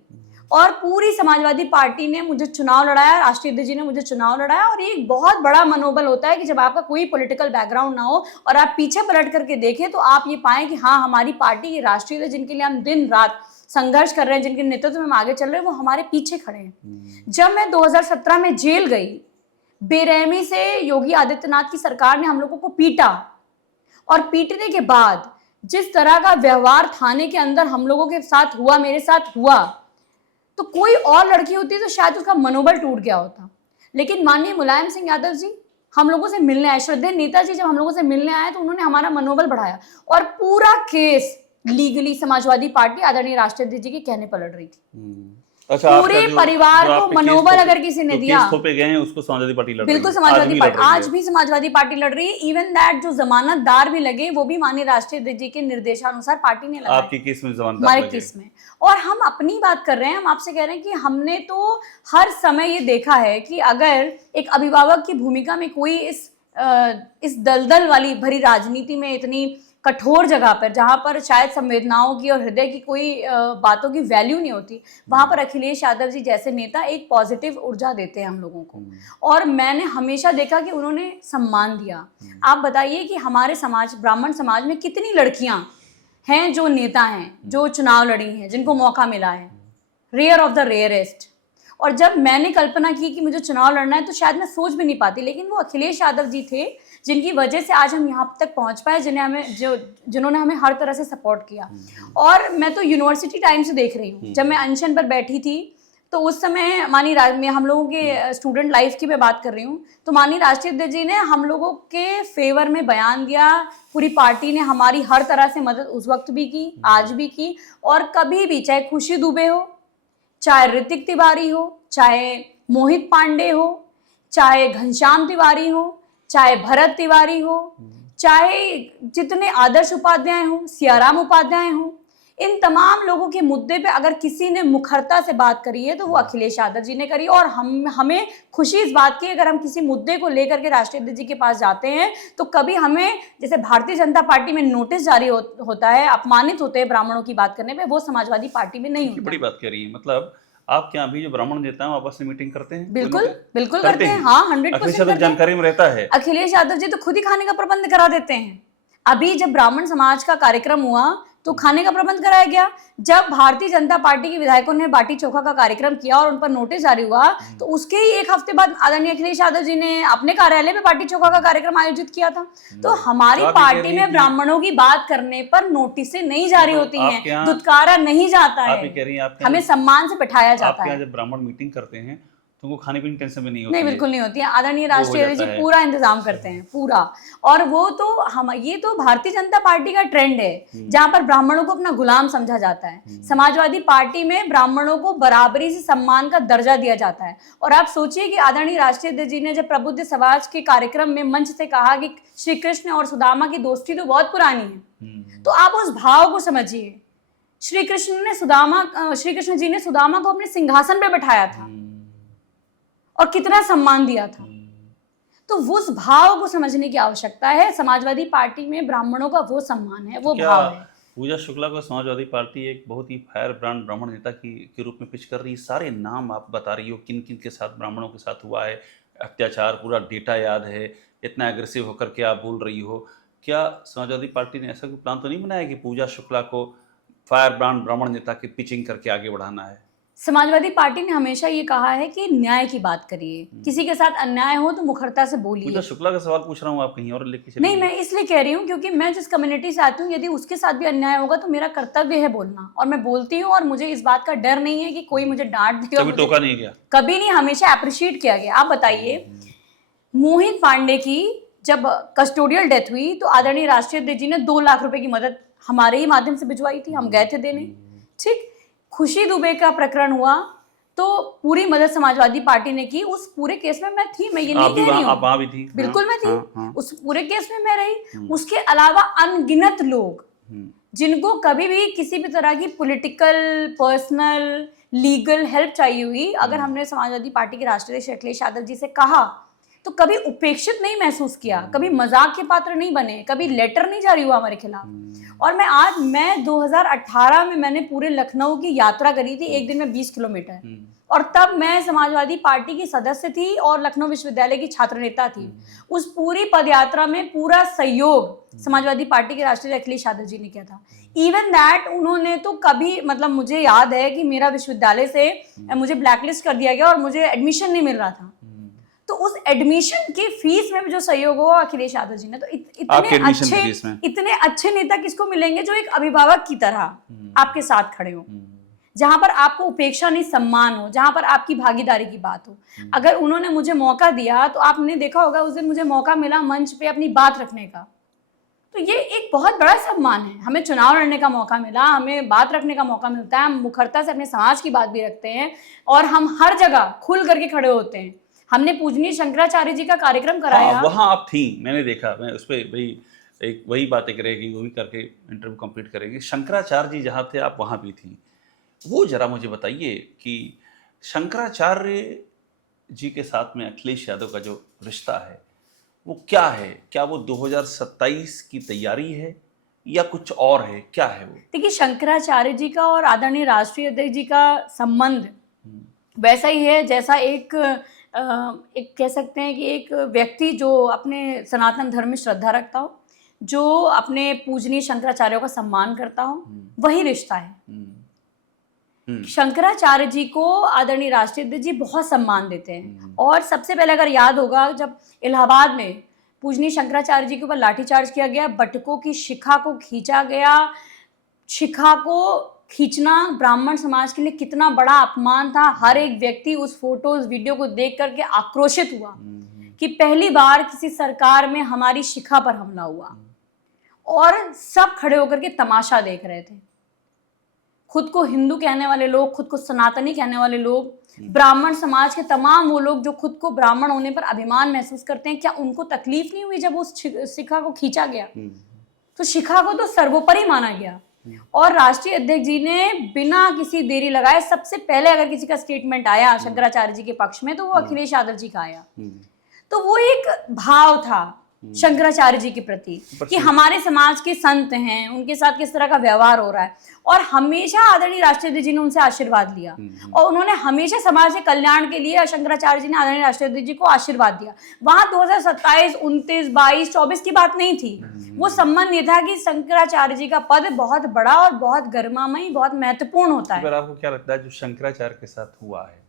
और पूरी समाजवादी पार्टी ने मुझे चुनाव लड़ाया, राष्ट्रीय अध्यक्ष जी ने मुझे चुनाव लड़ाया। और ये एक बहुत बड़ा मनोबल होता है कि जब आपका कोई पॉलिटिकल बैकग्राउंड ना हो और आप पीछे पलट करके देखें, तो आप ये पाएं कि हाँ, हमारी पार्टी के राष्ट्रीय अध्यक्ष जिनके लिए हम दिन रात संघर्ष कर रहे हैं, जिनके नेतृत्व में हम आगे चल रहे हैं, वो हमारे पीछे खड़े हैं। जब मैं 2017 में जेल गई, बेरहमी से योगी आदित्यनाथ की सरकार ने हम लोगों को पीटा, और पीटने के बाद जिस तरह का व्यवहार थाने के अंदर हम लोगों के साथ हुआ, मेरे साथ हुआ, तो कोई और लड़की होती तो शायद उसका मनोबल टूट गया होता। लेकिन माननीय मुलायम सिंह यादव जी हम लोगों से मिलने आए, श्रद्धेय नेताजी जब हम लोगों से मिलने आए, तो उन्होंने हमारा मनोबल बढ़ाया, और पूरा केस लीगली समाजवादी पार्टी आदरणीय राष्ट्रीय अध्यक्ष जी के कहने पर लड़ रही थी। अच्छा, पूरे परिवार को मनोबल अगर किसी ने दिया, केस थोपे गए हैं, उसको समाजवादी पार्टी लड़ रही है। बिल्कुल समाजवादी पार्टी आज है। भी समाजवादी पार्टी लड़ रही है। इवन दैट जो जमानतदार भी लगे, वो भी माननीय राष्ट्रीय अध्यक्ष जी के निर्देशानुसार पार्टी ने लगाए। आपके केस में जमानतदार हमारे लगे? केस में। और हम अपनी बात कर रहे हैं, हम आपसे कह रहे हैं कि हमने तो हर समय ये देखा है कि अगर एक अभिभावक की भूमिका में कोई इस दलदल वाली भरी राजनीति में इतनी कठोर जगह पर, जहां पर शायद संवेदनाओं की और हृदय की कोई बातों की वैल्यू नहीं होती, वहां पर अखिलेश यादव जी जैसे नेता एक पॉजिटिव ऊर्जा देते हैं हम लोगों को। और मैंने हमेशा देखा कि उन्होंने सम्मान दिया। आप बताइए कि हमारे समाज, ब्राह्मण समाज में कितनी लड़कियां हैं जो नेता हैं, जो चुनाव लड़ी हैं, जिनको मौका मिला है, रेयर ऑफ द रेयरेस्ट। और जब मैंने कल्पना की कि मुझे चुनाव लड़ना है, तो शायद मैं सोच भी नहीं पाती, लेकिन वो अखिलेश यादव जी थे जिनकी वजह से आज हम यहाँ तक पहुँच पाए, जिन्होंने हमें हर तरह से सपोर्ट किया। और मैं तो यूनिवर्सिटी टाइम से देख रही हूँ, जब मैं अनशन पर बैठी थी, तो उस समय में हम लोगों के स्टूडेंट लाइफ की मैं बात कर रही हूँ, तो माननीय राष्ट्रीय अध्यक्ष जी ने हम लोगों के फेवर में बयान दिया। पूरी पार्टी ने हमारी हर तरह से मदद उस वक्त भी की, आज भी की, और कभी भी, चाहे खुशी दुबे हो, चाहे ऋतिक तिवारी हो, चाहे मोहित पांडे हो, चाहे घनश्याम तिवारी हो, चाहे भरत तिवारी हो, चाहे जितने आदर्श उपाध्याय हो, सियाराम उपाध्याय हो, इन तमाम लोगों के मुद्दे पे अगर किसी ने मुखरता से बात करी है, तो वो अखिलेश यादव जी ने करी। और हमें खुशी इस बात की, अगर हम किसी मुद्दे को लेकर के राष्ट्रीय अध्यक्ष जी के पास जाते हैं, तो कभी हमें, जैसे भारतीय जनता पार्टी में नोटिस जारी होता है, अपमानित होते हैं ब्राह्मणों की बात करने पे, वो समाजवादी पार्टी में नहीं होता। बड़ी बात कह रही है। मतलब आप क्या अभी जो ब्राह्मण नेता हैं आपस में मीटिंग करते हैं? बिल्कुल बिल्कुल करते हैं। हाँ, 100% जानकारी में रहता है। अखिलेश यादव जी तो खुद ही खाने का प्रबंध करा देते हैं। अभी जब ब्राह्मण समाज का कार्यक्रम हुआ, तो खाने का प्रबंध कराया गया। जब भारतीय जनता पार्टी के विधायकों ने बाटी चोखा का कार्यक्रम किया और उन पर नोटिस जारी हुआ, तो उसके ही एक हफ्ते बाद आदरणीय अखिलेश यादव जी ने अपने कार्यालय में बाटी चोखा का कार्यक्रम आयोजित किया था। तो हमारी पार्टी में ब्राह्मणों की बात करने पर नोटिसें नहीं जारी होती हैं, दुत्कारा नहीं जाता है, हमें सम्मान से बिठाया जाता है। जब ब्राह्मण मीटिंग करते हैं तो उनको खाने पीने की टेंशन भी नहीं होती? नहीं, बिल्कुल नहीं होती है। आदरणीय राष्ट्रीय अध्यक्ष जी पूरा इंतजाम करते हैं, पूरा। और वो तो ये तो भारतीय जनता पार्टी का ट्रेंड है, जहां पर ब्राह्मणों को अपना गुलाम समझा जाता है। समाजवादी पार्टी में ब्राह्मणों को बराबरी से सम्मान का दर्जा दिया जाता है। और आप सोचिए कि आदरणीय राष्ट्रीय अध्यक्ष जी ने जब प्रबुद्ध समाज के कार्यक्रम में मंच से कहा कि श्री कृष्ण और सुदामा की दोस्ती तो बहुत पुरानी है, तो आप उस भाव को समझिए। श्री कृष्ण जी ने सुदामा को अपने सिंहासन पर बैठाया था और कितना सम्मान दिया था। तो उस भाव को समझने की आवश्यकता है। समाजवादी पार्टी में ब्राह्मणों का वो सम्मान है, वो क्या भाव है। पूजा शुक्ला को समाजवादी पार्टी एक बहुत ही फायर ब्रांड ब्राह्मण नेता के रूप में पिच कर रही है? सारे नाम आप बता रही हो, किन किन के साथ ब्राह्मणों के साथ हुआ है अत्याचार, पूरा डेटा याद है, इतना एग्रेसिव होकर के आप बोल रही हो। क्या समाजवादी पार्टी ने ऐसा कोई प्लान तो नहीं बनाया कि पूजा शुक्ला को फायर ब्रांड ब्राह्मण नेता की पिचिंग करके आगे बढ़ाना है? समाजवादी पार्टी ने हमेशा ये कहा है कि न्याय की बात करिए, किसी के साथ अन्याय हो तो मुखरता से पूजा बोलिए। शुक्ला का सवाल पूछ रहा हूँ, आप कहीं और लेके चले नहीं, गए। मैं इसलिए कह रही हूँ क्योंकि मैं जिस कम्युनिटी से आती हूँ, यदि उसके साथ भी अन्याय होगा तो मेरा कर्तव्य है बोलना, और मैं बोलती हूँ, और मुझे इस बात का डर नहीं है कि कोई मुझे डांट देगा। कभी टोका नहीं गया? कभी नहीं, हमेशा अप्रिशिएट किया गया। आप बताइए, मोहित पांडे की जब कस्टोडियल डेथ हुई तो आदरणीय राष्ट्रीय अध्यक्ष जी ने 2 लाख रुपए की मदद हमारे ही माध्यम से भिजवाई थी, हम गए थे देने। ठीक, खुशी दुबे का प्रकरण हुआ तो पूरी मदद समाजवादी पार्टी ने की। उस पूरे केस में मैं थी, मैं ये नहीं कह रही हूँ, आप वहाँ भी थी? बिल्कुल मैं थी। हाँ। उस पूरे केस में मैं रही। उसके अलावा अनगिनत लोग जिनको कभी भी किसी भी तरह की पॉलिटिकल, पर्सनल, लीगल हेल्प चाहिए हुई, अगर हमने समाजवादी पार्टी के राष्ट्रीय अध्यक्ष अखिलेश यादव जी से कहा तो कभी उपेक्षित नहीं महसूस किया, कभी मजाक के पात्र नहीं बने, कभी लेटर नहीं जारी हुआ हमारे खिलाफ। और मैं 2018 में मैंने पूरे लखनऊ की यात्रा करी थी, एक दिन में 20 किलोमीटर, और तब मैं समाजवादी पार्टी की सदस्य थी और लखनऊ विश्वविद्यालय की छात्र नेता थी। उस पूरी पदयात्रा में पूरा सहयोग समाजवादी पार्टी के राष्ट्रीय अखिलेश यादव जी ने किया था। इवन दैट उन्होंने तो कभी, मतलब मुझे याद है कि मेरा विश्वविद्यालय से मुझे ब्लैकलिस्ट कर दिया गया और मुझे एडमिशन नहीं मिल रहा था, तो उस एडमिशन की फीस में भी जो सहयोग हुआ अखिलेश यादव जी ने, तो इतने अच्छे नेता किसको मिलेंगे जो एक अभिभावक की तरह आपके साथ खड़े हो, जहां पर आपको उपेक्षा नहीं, सम्मान हो, जहां पर आपकी भागीदारी की बात हो। अगर उन्होंने मुझे मौका दिया तो आपने देखा होगा उस दिन मुझे मौका मिला मंच पे अपनी बात रखने का, तो ये एक बहुत बड़ा सम्मान है। हमें चुनाव लड़ने का मौका मिला, हमें बात रखने का मौका मिलता है, हम मुखरता से अपने समाज की बात भी रखते हैं और हम हर जगह खुल करके खड़े होते हैं। हमने पूजनीय शंकराचार्य जी का कार्यक्रम कराया। हाँ, वहाँ आप थी, मैंने देखा। मैं उस पर वही बातें करेगी, वही करके इंटरव्यू कंप्लीट करेंगे। शंकराचार्य जी जहाँ थे आप वहाँ भी थी। वो जरा मुझे बताइए कि शंकराचार्य जी के साथ में अखिलेश यादव का जो रिश्ता है वो क्या है? क्या वो 2027 की तैयारी है या कुछ और है? क्या है वो? देखिए, शंकराचार्य जी का और आदरणीय राष्ट्रीय अध्यक्ष जी का संबंध वैसा ही है जैसा एक कह सकते हैं कि एक व्यक्ति जो अपने सनातन धर्म में श्रद्धा रखता हो, जो अपने पूजनीय शंकराचार्यों का सम्मान करता हो, वही रिश्ता है। शंकराचार्य जी को आदरणीय राष्ट्रीय अध्यक्ष जी बहुत सम्मान देते हैं। और सबसे पहले अगर याद होगा, जब इलाहाबाद में पूजनीय शंकराचार्य जी के ऊपर लाठीचार्ज किया गया, बटुकों की शिखा को खींचा गया, शिखा को खींचना ब्राह्मण समाज के लिए कितना बड़ा अपमान था। हर एक व्यक्ति उस फोटो, उस वीडियो को देख करके आक्रोशित हुआ कि पहली बार किसी सरकार में हमारी शिखा पर हमला हुआ, और सब खड़े होकर के तमाशा देख रहे थे। खुद को हिंदू कहने वाले लोग, खुद को सनातनी कहने वाले लोग, ब्राह्मण समाज के तमाम वो लोग जो खुद को ब्राह्मण होने पर अभिमान महसूस करते हैं, क्या उनको तकलीफ नहीं हुई जब उस शिखा को खींचा गया? तो शिखा को तो सर्वोपरि माना गया। और राष्ट्रीय अध्यक्ष जी ने बिना किसी देरी लगाए, सबसे पहले अगर किसी का स्टेटमेंट आया शंकराचार्य जी के पक्ष में तो वो अखिलेश यादव जी का आया। तो वो एक भाव था शंकराचार्य जी के प्रति कि हमारे समाज के संत हैं, उनके साथ किस तरह का व्यवहार हो रहा है। और हमेशा आदरणीय राष्ट्रीय अध्यक्ष जी ने उनसे आशीर्वाद लिया, और उन्होंने हमेशा समाज के कल्याण के लिए शंकराचार्य जी ने आदरणीय राष्ट्रीय अध्यक्ष जी को आशीर्वाद दिया। वहां 2027, 29, 22, 24 की बात नहीं थी। वो संबंध ये था कि शंकराचार्य जी का पद बहुत बड़ा और बहुत गरिमामयी, बहुत महत्वपूर्ण होता है। पर आपको क्या लगता है जो शंकराचार्य के साथ हुआ है,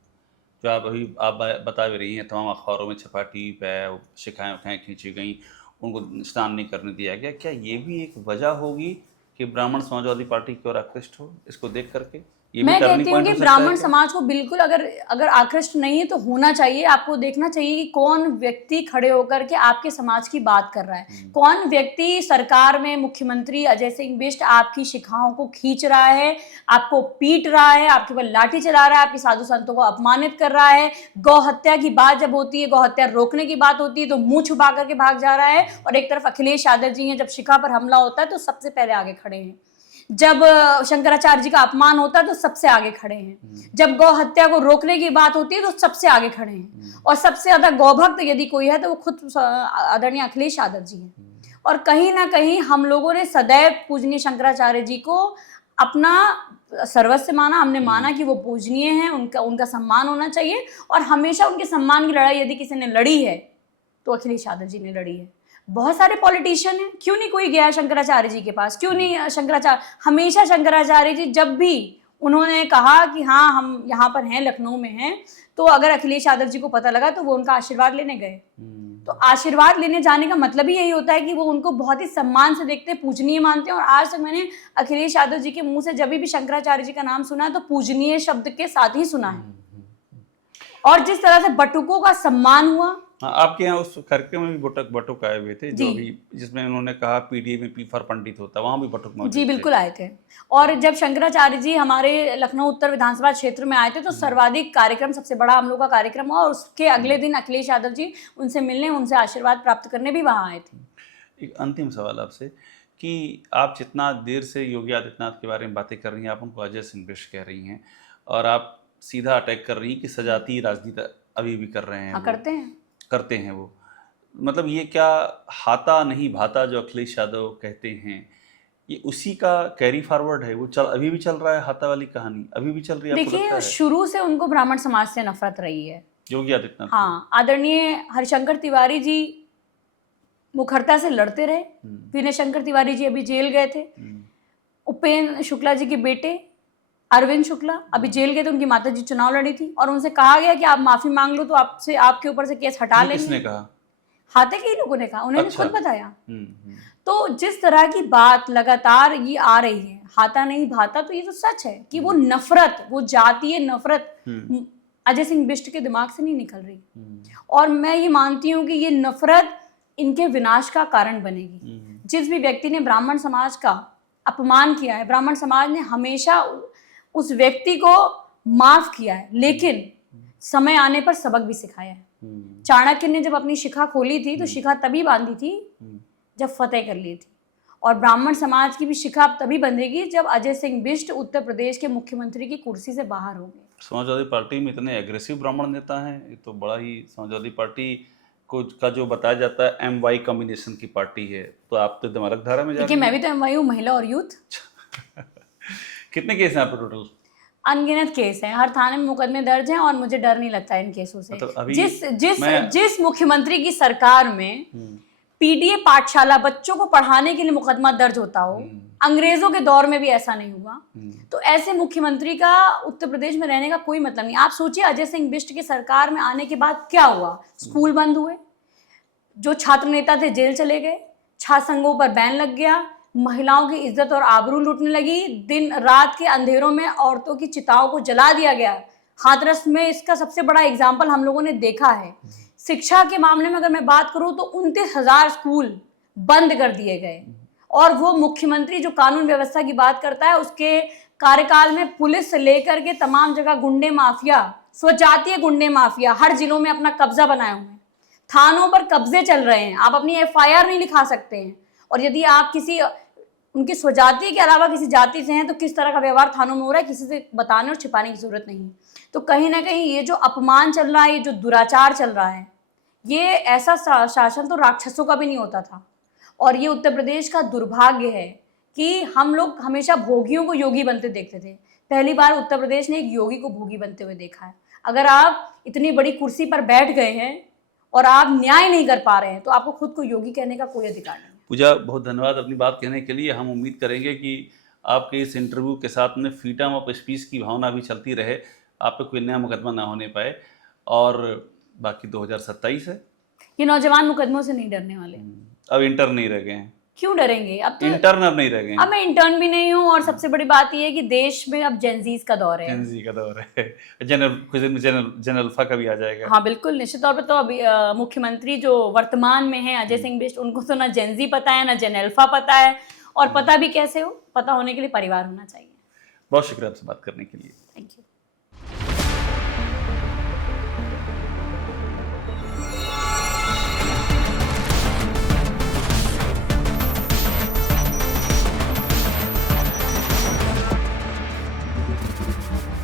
जो आप बता भी रही हैं, तमाम अखबारों में छपा, टीवी पे शिकायतें खींची गई, उनको स्नान नहीं करने दिया गया, क्या ये भी एक वजह होगी कि ब्राह्मण समाजवादी पार्टी की ओर आकृष्ट हो इसको देख करके? मैं कहती हूँ कि ब्राह्मण समाज को बिल्कुल अगर आकृष्ट नहीं है तो होना चाहिए। आपको देखना चाहिए कि कौन व्यक्ति खड़े होकर के आपके समाज की बात कर रहा है, कौन व्यक्ति सरकार में मुख्यमंत्री अजय सिंह बिष्ट आपकी शिखाओं को खींच रहा है, आपको पीट रहा है, आपके ऊपर लाठी चला रहा है, आपके साधु संतों को अपमानित कर रहा है। गौ हत्या की बात जब होती है, गौ हत्या रोकने की बात होती है तो मुंह छुपा करके भाग जा रहा है। और एक तरफ अखिलेश यादव जी हैं, जब शिखा पर हमला होता है तो सबसे पहले आगे खड़े हैं। जब शंकराचार्य जी का अपमान होता है तो सबसे आगे खड़े हैं, जब गौ हत्या को रोकने की बात होती है तो सबसे आगे खड़े हैं, और सबसे ज्यादा गौभक्त यदि कोई है तो वो खुद आदरणीय अखिलेश यादव जी हैं। और कहीं ना कहीं हम लोगों ने सदैव पूजनीय शंकराचार्य जी को अपना सर्वस्व माना, हमने माना कि वो पूजनीय हैं, उनका सम्मान होना चाहिए, और हमेशा उनके सम्मान की लड़ाई यदि किसी ने लड़ी है तो अखिलेश यादव जी ने लड़ी है। बहुत सारे पॉलिटिशियन हैं, क्यों नहीं कोई गया शंकराचार्य जी के पास, क्यों नहीं शंकराचार्य, हमेशा शंकराचार्य जी जब भी उन्होंने कहा कि हाँ हम यहाँ पर हैं, लखनऊ में हैं, तो अगर अखिलेश यादव जी को पता लगा तो वो उनका आशीर्वाद लेने गए। तो आशीर्वाद लेने जाने का मतलब ही यही होता है कि वो उनको बहुत ही सम्मान से देखते हैं, पूजनीय मानते हैं। और आज तक मैंने अखिलेश यादव जी के मुंह से जब भी शंकराचार्य जी का नाम सुना है तो पूजनीय शब्द के साथ ही सुना है। और जिस तरह से बटुकों का सम्मान हुआ, हाँ, आपके यहाँ उस कार्यक्रम में भी बटुक आए हुए थे, जो अभी जिसमें उन्होंने कहा पीडीए में पी फॉर पंडित होता, वहाँ भी बटुक मौजूद जी बिल्कुल आए थे। और जब शंकराचार्य जी हमारे लखनऊ उत्तर विधानसभा क्षेत्र में आए थे तो सर्वाधिक कार्यक्रम, सबसे बड़ा हम लोग का कार्यक्रम हुआ, और उसके अगले दिन अखिलेश यादव जी उनसे मिलने, उनसे आशीर्वाद प्राप्त करने भी वहाँ आए थे। एक अंतिम सवाल आपसे कि आप जितना देर से योगी आदित्यनाथ के बारे में बातें कर रही हैं, आप उनको अजय सिंह बिष्ट कह रही हैं, और आप सीधा अटैक कर रही हैं कि सजातीय राजनीति अभी भी कर रहे हैं, करते हैं वो, मतलब ये क्या हाथा नहीं भाता जो अखिलेश यादव कहते हैं, ये उसी का कैरी फॉरवर्ड है? वो अभी भी चल रहा है, हाथा वाली कहानी अभी भी चल रही है? देखिए, शुरू से उनको ब्राह्मण समाज से नफरत रही है योगी आदित्यनाथ। हाँ, आदरणीय हरिशंकर तिवारी जी मुखरता से लड़ते रहे। विनय शंकर तिवारी जी अभी जेल गए थे। उपेंद्र शुक्ला जी के बेटे अरविंद शुक्ला अभी जेल गए थे, उनकी माता जी चुनाव लड़ी थी, और उनसे कहा गया कि आप माफी मांग लो तो आपसे, आपके ऊपर से केस हटा लेंगे। किसने कहा? हाथे के ही लोगों ने कहा, उन्होंने खुद बताया। तो जिस तरह की बात लगातार ये आ रही है, हाथा नहीं भाता, तो ये तो सच है कि वो नफरत, वो जातीय नफरत अजय सिंह बिष्ट के दिमाग से नहीं निकल रही। और मैं ये मानती हूँ कि ये नफरत इनके विनाश का कारण बनेगी। जिस भी व्यक्ति ने ब्राह्मण समाज का अपमान किया है, ब्राह्मण समाज ने हमेशा उस व्यक्ति को माफ किया है, लेकिन समय आने पर सबक भी सिखाया है। चाणक्य ने जब अपनी शिखा खोली थी तो शिखा तभी बांधी थी जब फतेह कर ली थी, और ब्राह्मण समाज की भी शिखा तभी बंधेगी जब अजय सिंह बिष्ट उत्तर प्रदेश के मुख्यमंत्री की कुर्सी से बाहर होंगे। समाजवादी पार्टी में इतने एग्रेसिव ब्राह्मण नेता हैं, ये तो बड़ा ही, समाजवादी पार्टी को का जो बताया जाता है MY कॉम्बिनेशन की पार्टी है, तो आप तो एकदम अलग धारा में जा रही हैं। मैं भी तो MY हूँ, महिला और यूथ। कितने केस हैं आप टोटल? अनगिनत केस हैं, हर थाने में मुकदमे दर्ज हैं, और मुझे डर नहीं लगता इन केसों से। मतलब जिस मुख्यमंत्री की सरकार में पीडीए पाठशाला बच्चों को पढ़ाने के लिए मुकदमा दर्ज होता हो, अंग्रेजों के दौर में भी ऐसा नहीं हुआ, तो ऐसे मुख्यमंत्री का उत्तर प्रदेश में रहने का कोई मतलब नहीं। आप सोचिए, अजय सिंह बिष्ट की सरकार में आने के बाद क्या हुआ? स्कूल बंद हुए, जो छात्र नेता थे जेल चले गए, छात्र संघों पर बैन लग गया, महिलाओं की इज्जत और आबरू लूटने लगी, दिन रात के अंधेरों में औरतों की चिताओं को जला दिया गया। हाथरस में इसका सबसे बड़ा एग्जाम्पल हम लोगों ने देखा है। शिक्षा के मामले में अगर मैं बात करूं तो 29,000 स्कूल बंद कर दिए गए, और वो मुख्यमंत्री जो कानून व्यवस्था की बात करता है, उसके कार्यकाल में पुलिस से लेकर के तमाम जगह गुंडे माफिया, स्वजातीय गुंडे माफिया हर जिलों में अपना कब्जा बनाए हुए हैं, थानों पर कब्जे चल रहे हैं, आप अपनी FIR नहीं लिखा सकते हैं, और यदि आप किसी उनकी स्वजाति के अलावा किसी जाति से हैं तो किस तरह का व्यवहार थानों में हो रहा है किसी से बताने और छिपाने की जरूरत नहीं है। तो कहीं ना कहीं ये जो अपमान चल रहा है, ये जो दुराचार चल रहा है, ये ऐसा शासन तो राक्षसों का भी नहीं होता था। और ये उत्तर प्रदेश का दुर्भाग्य है कि हम लोग हमेशा भोगियों को योगी बनते देखते थे। पहली बार उत्तर प्रदेश ने एक योगी को भोगी बनते हुए देखा है। अगर आप इतनी बड़ी कुर्सी पर बैठ गए हैं और आप न्याय नहीं कर पा रहे हैं तो आपको खुद को योगी कहने का कोई अधिकार नहीं। पूजा, बहुत धन्यवाद अपनी बात कहने के लिए। हम उम्मीद करेंगे कि आपके इस इंटरव्यू के साथ में फ्रीडम ऑफ स्पीच की भावना भी चलती रहे, आप पे कोई नया मुकदमा ना होने पाए, और बाकी 2027 है, ये नौजवान मुकदमों से नहीं डरने वाले। अब इंटर्न नहीं रह गए हैं। क्यों डरेंगे? अब तो इंटर्न अब नहीं रह गए। अब मैं इंटर्न भी नहीं हूँ, और सबसे बड़ी बात ये है कि देश में अब जेनजीज का दौर है। जेनजी का दौर है। जनरल अल्फा का भी आ जाएगा। हाँ बिल्कुल, निश्चित तौर पे। तो अभी मुख्यमंत्री जो वर्तमान में है अजय सिंह बिष्ट, उनको तो ना जेनजी पता है ना जेन अल्फा पता है, और पता भी कैसे हो, पता होने के लिए परिवार होना चाहिए। बहुत शुक्रिया आपसे बात करने के लिए। Thank you.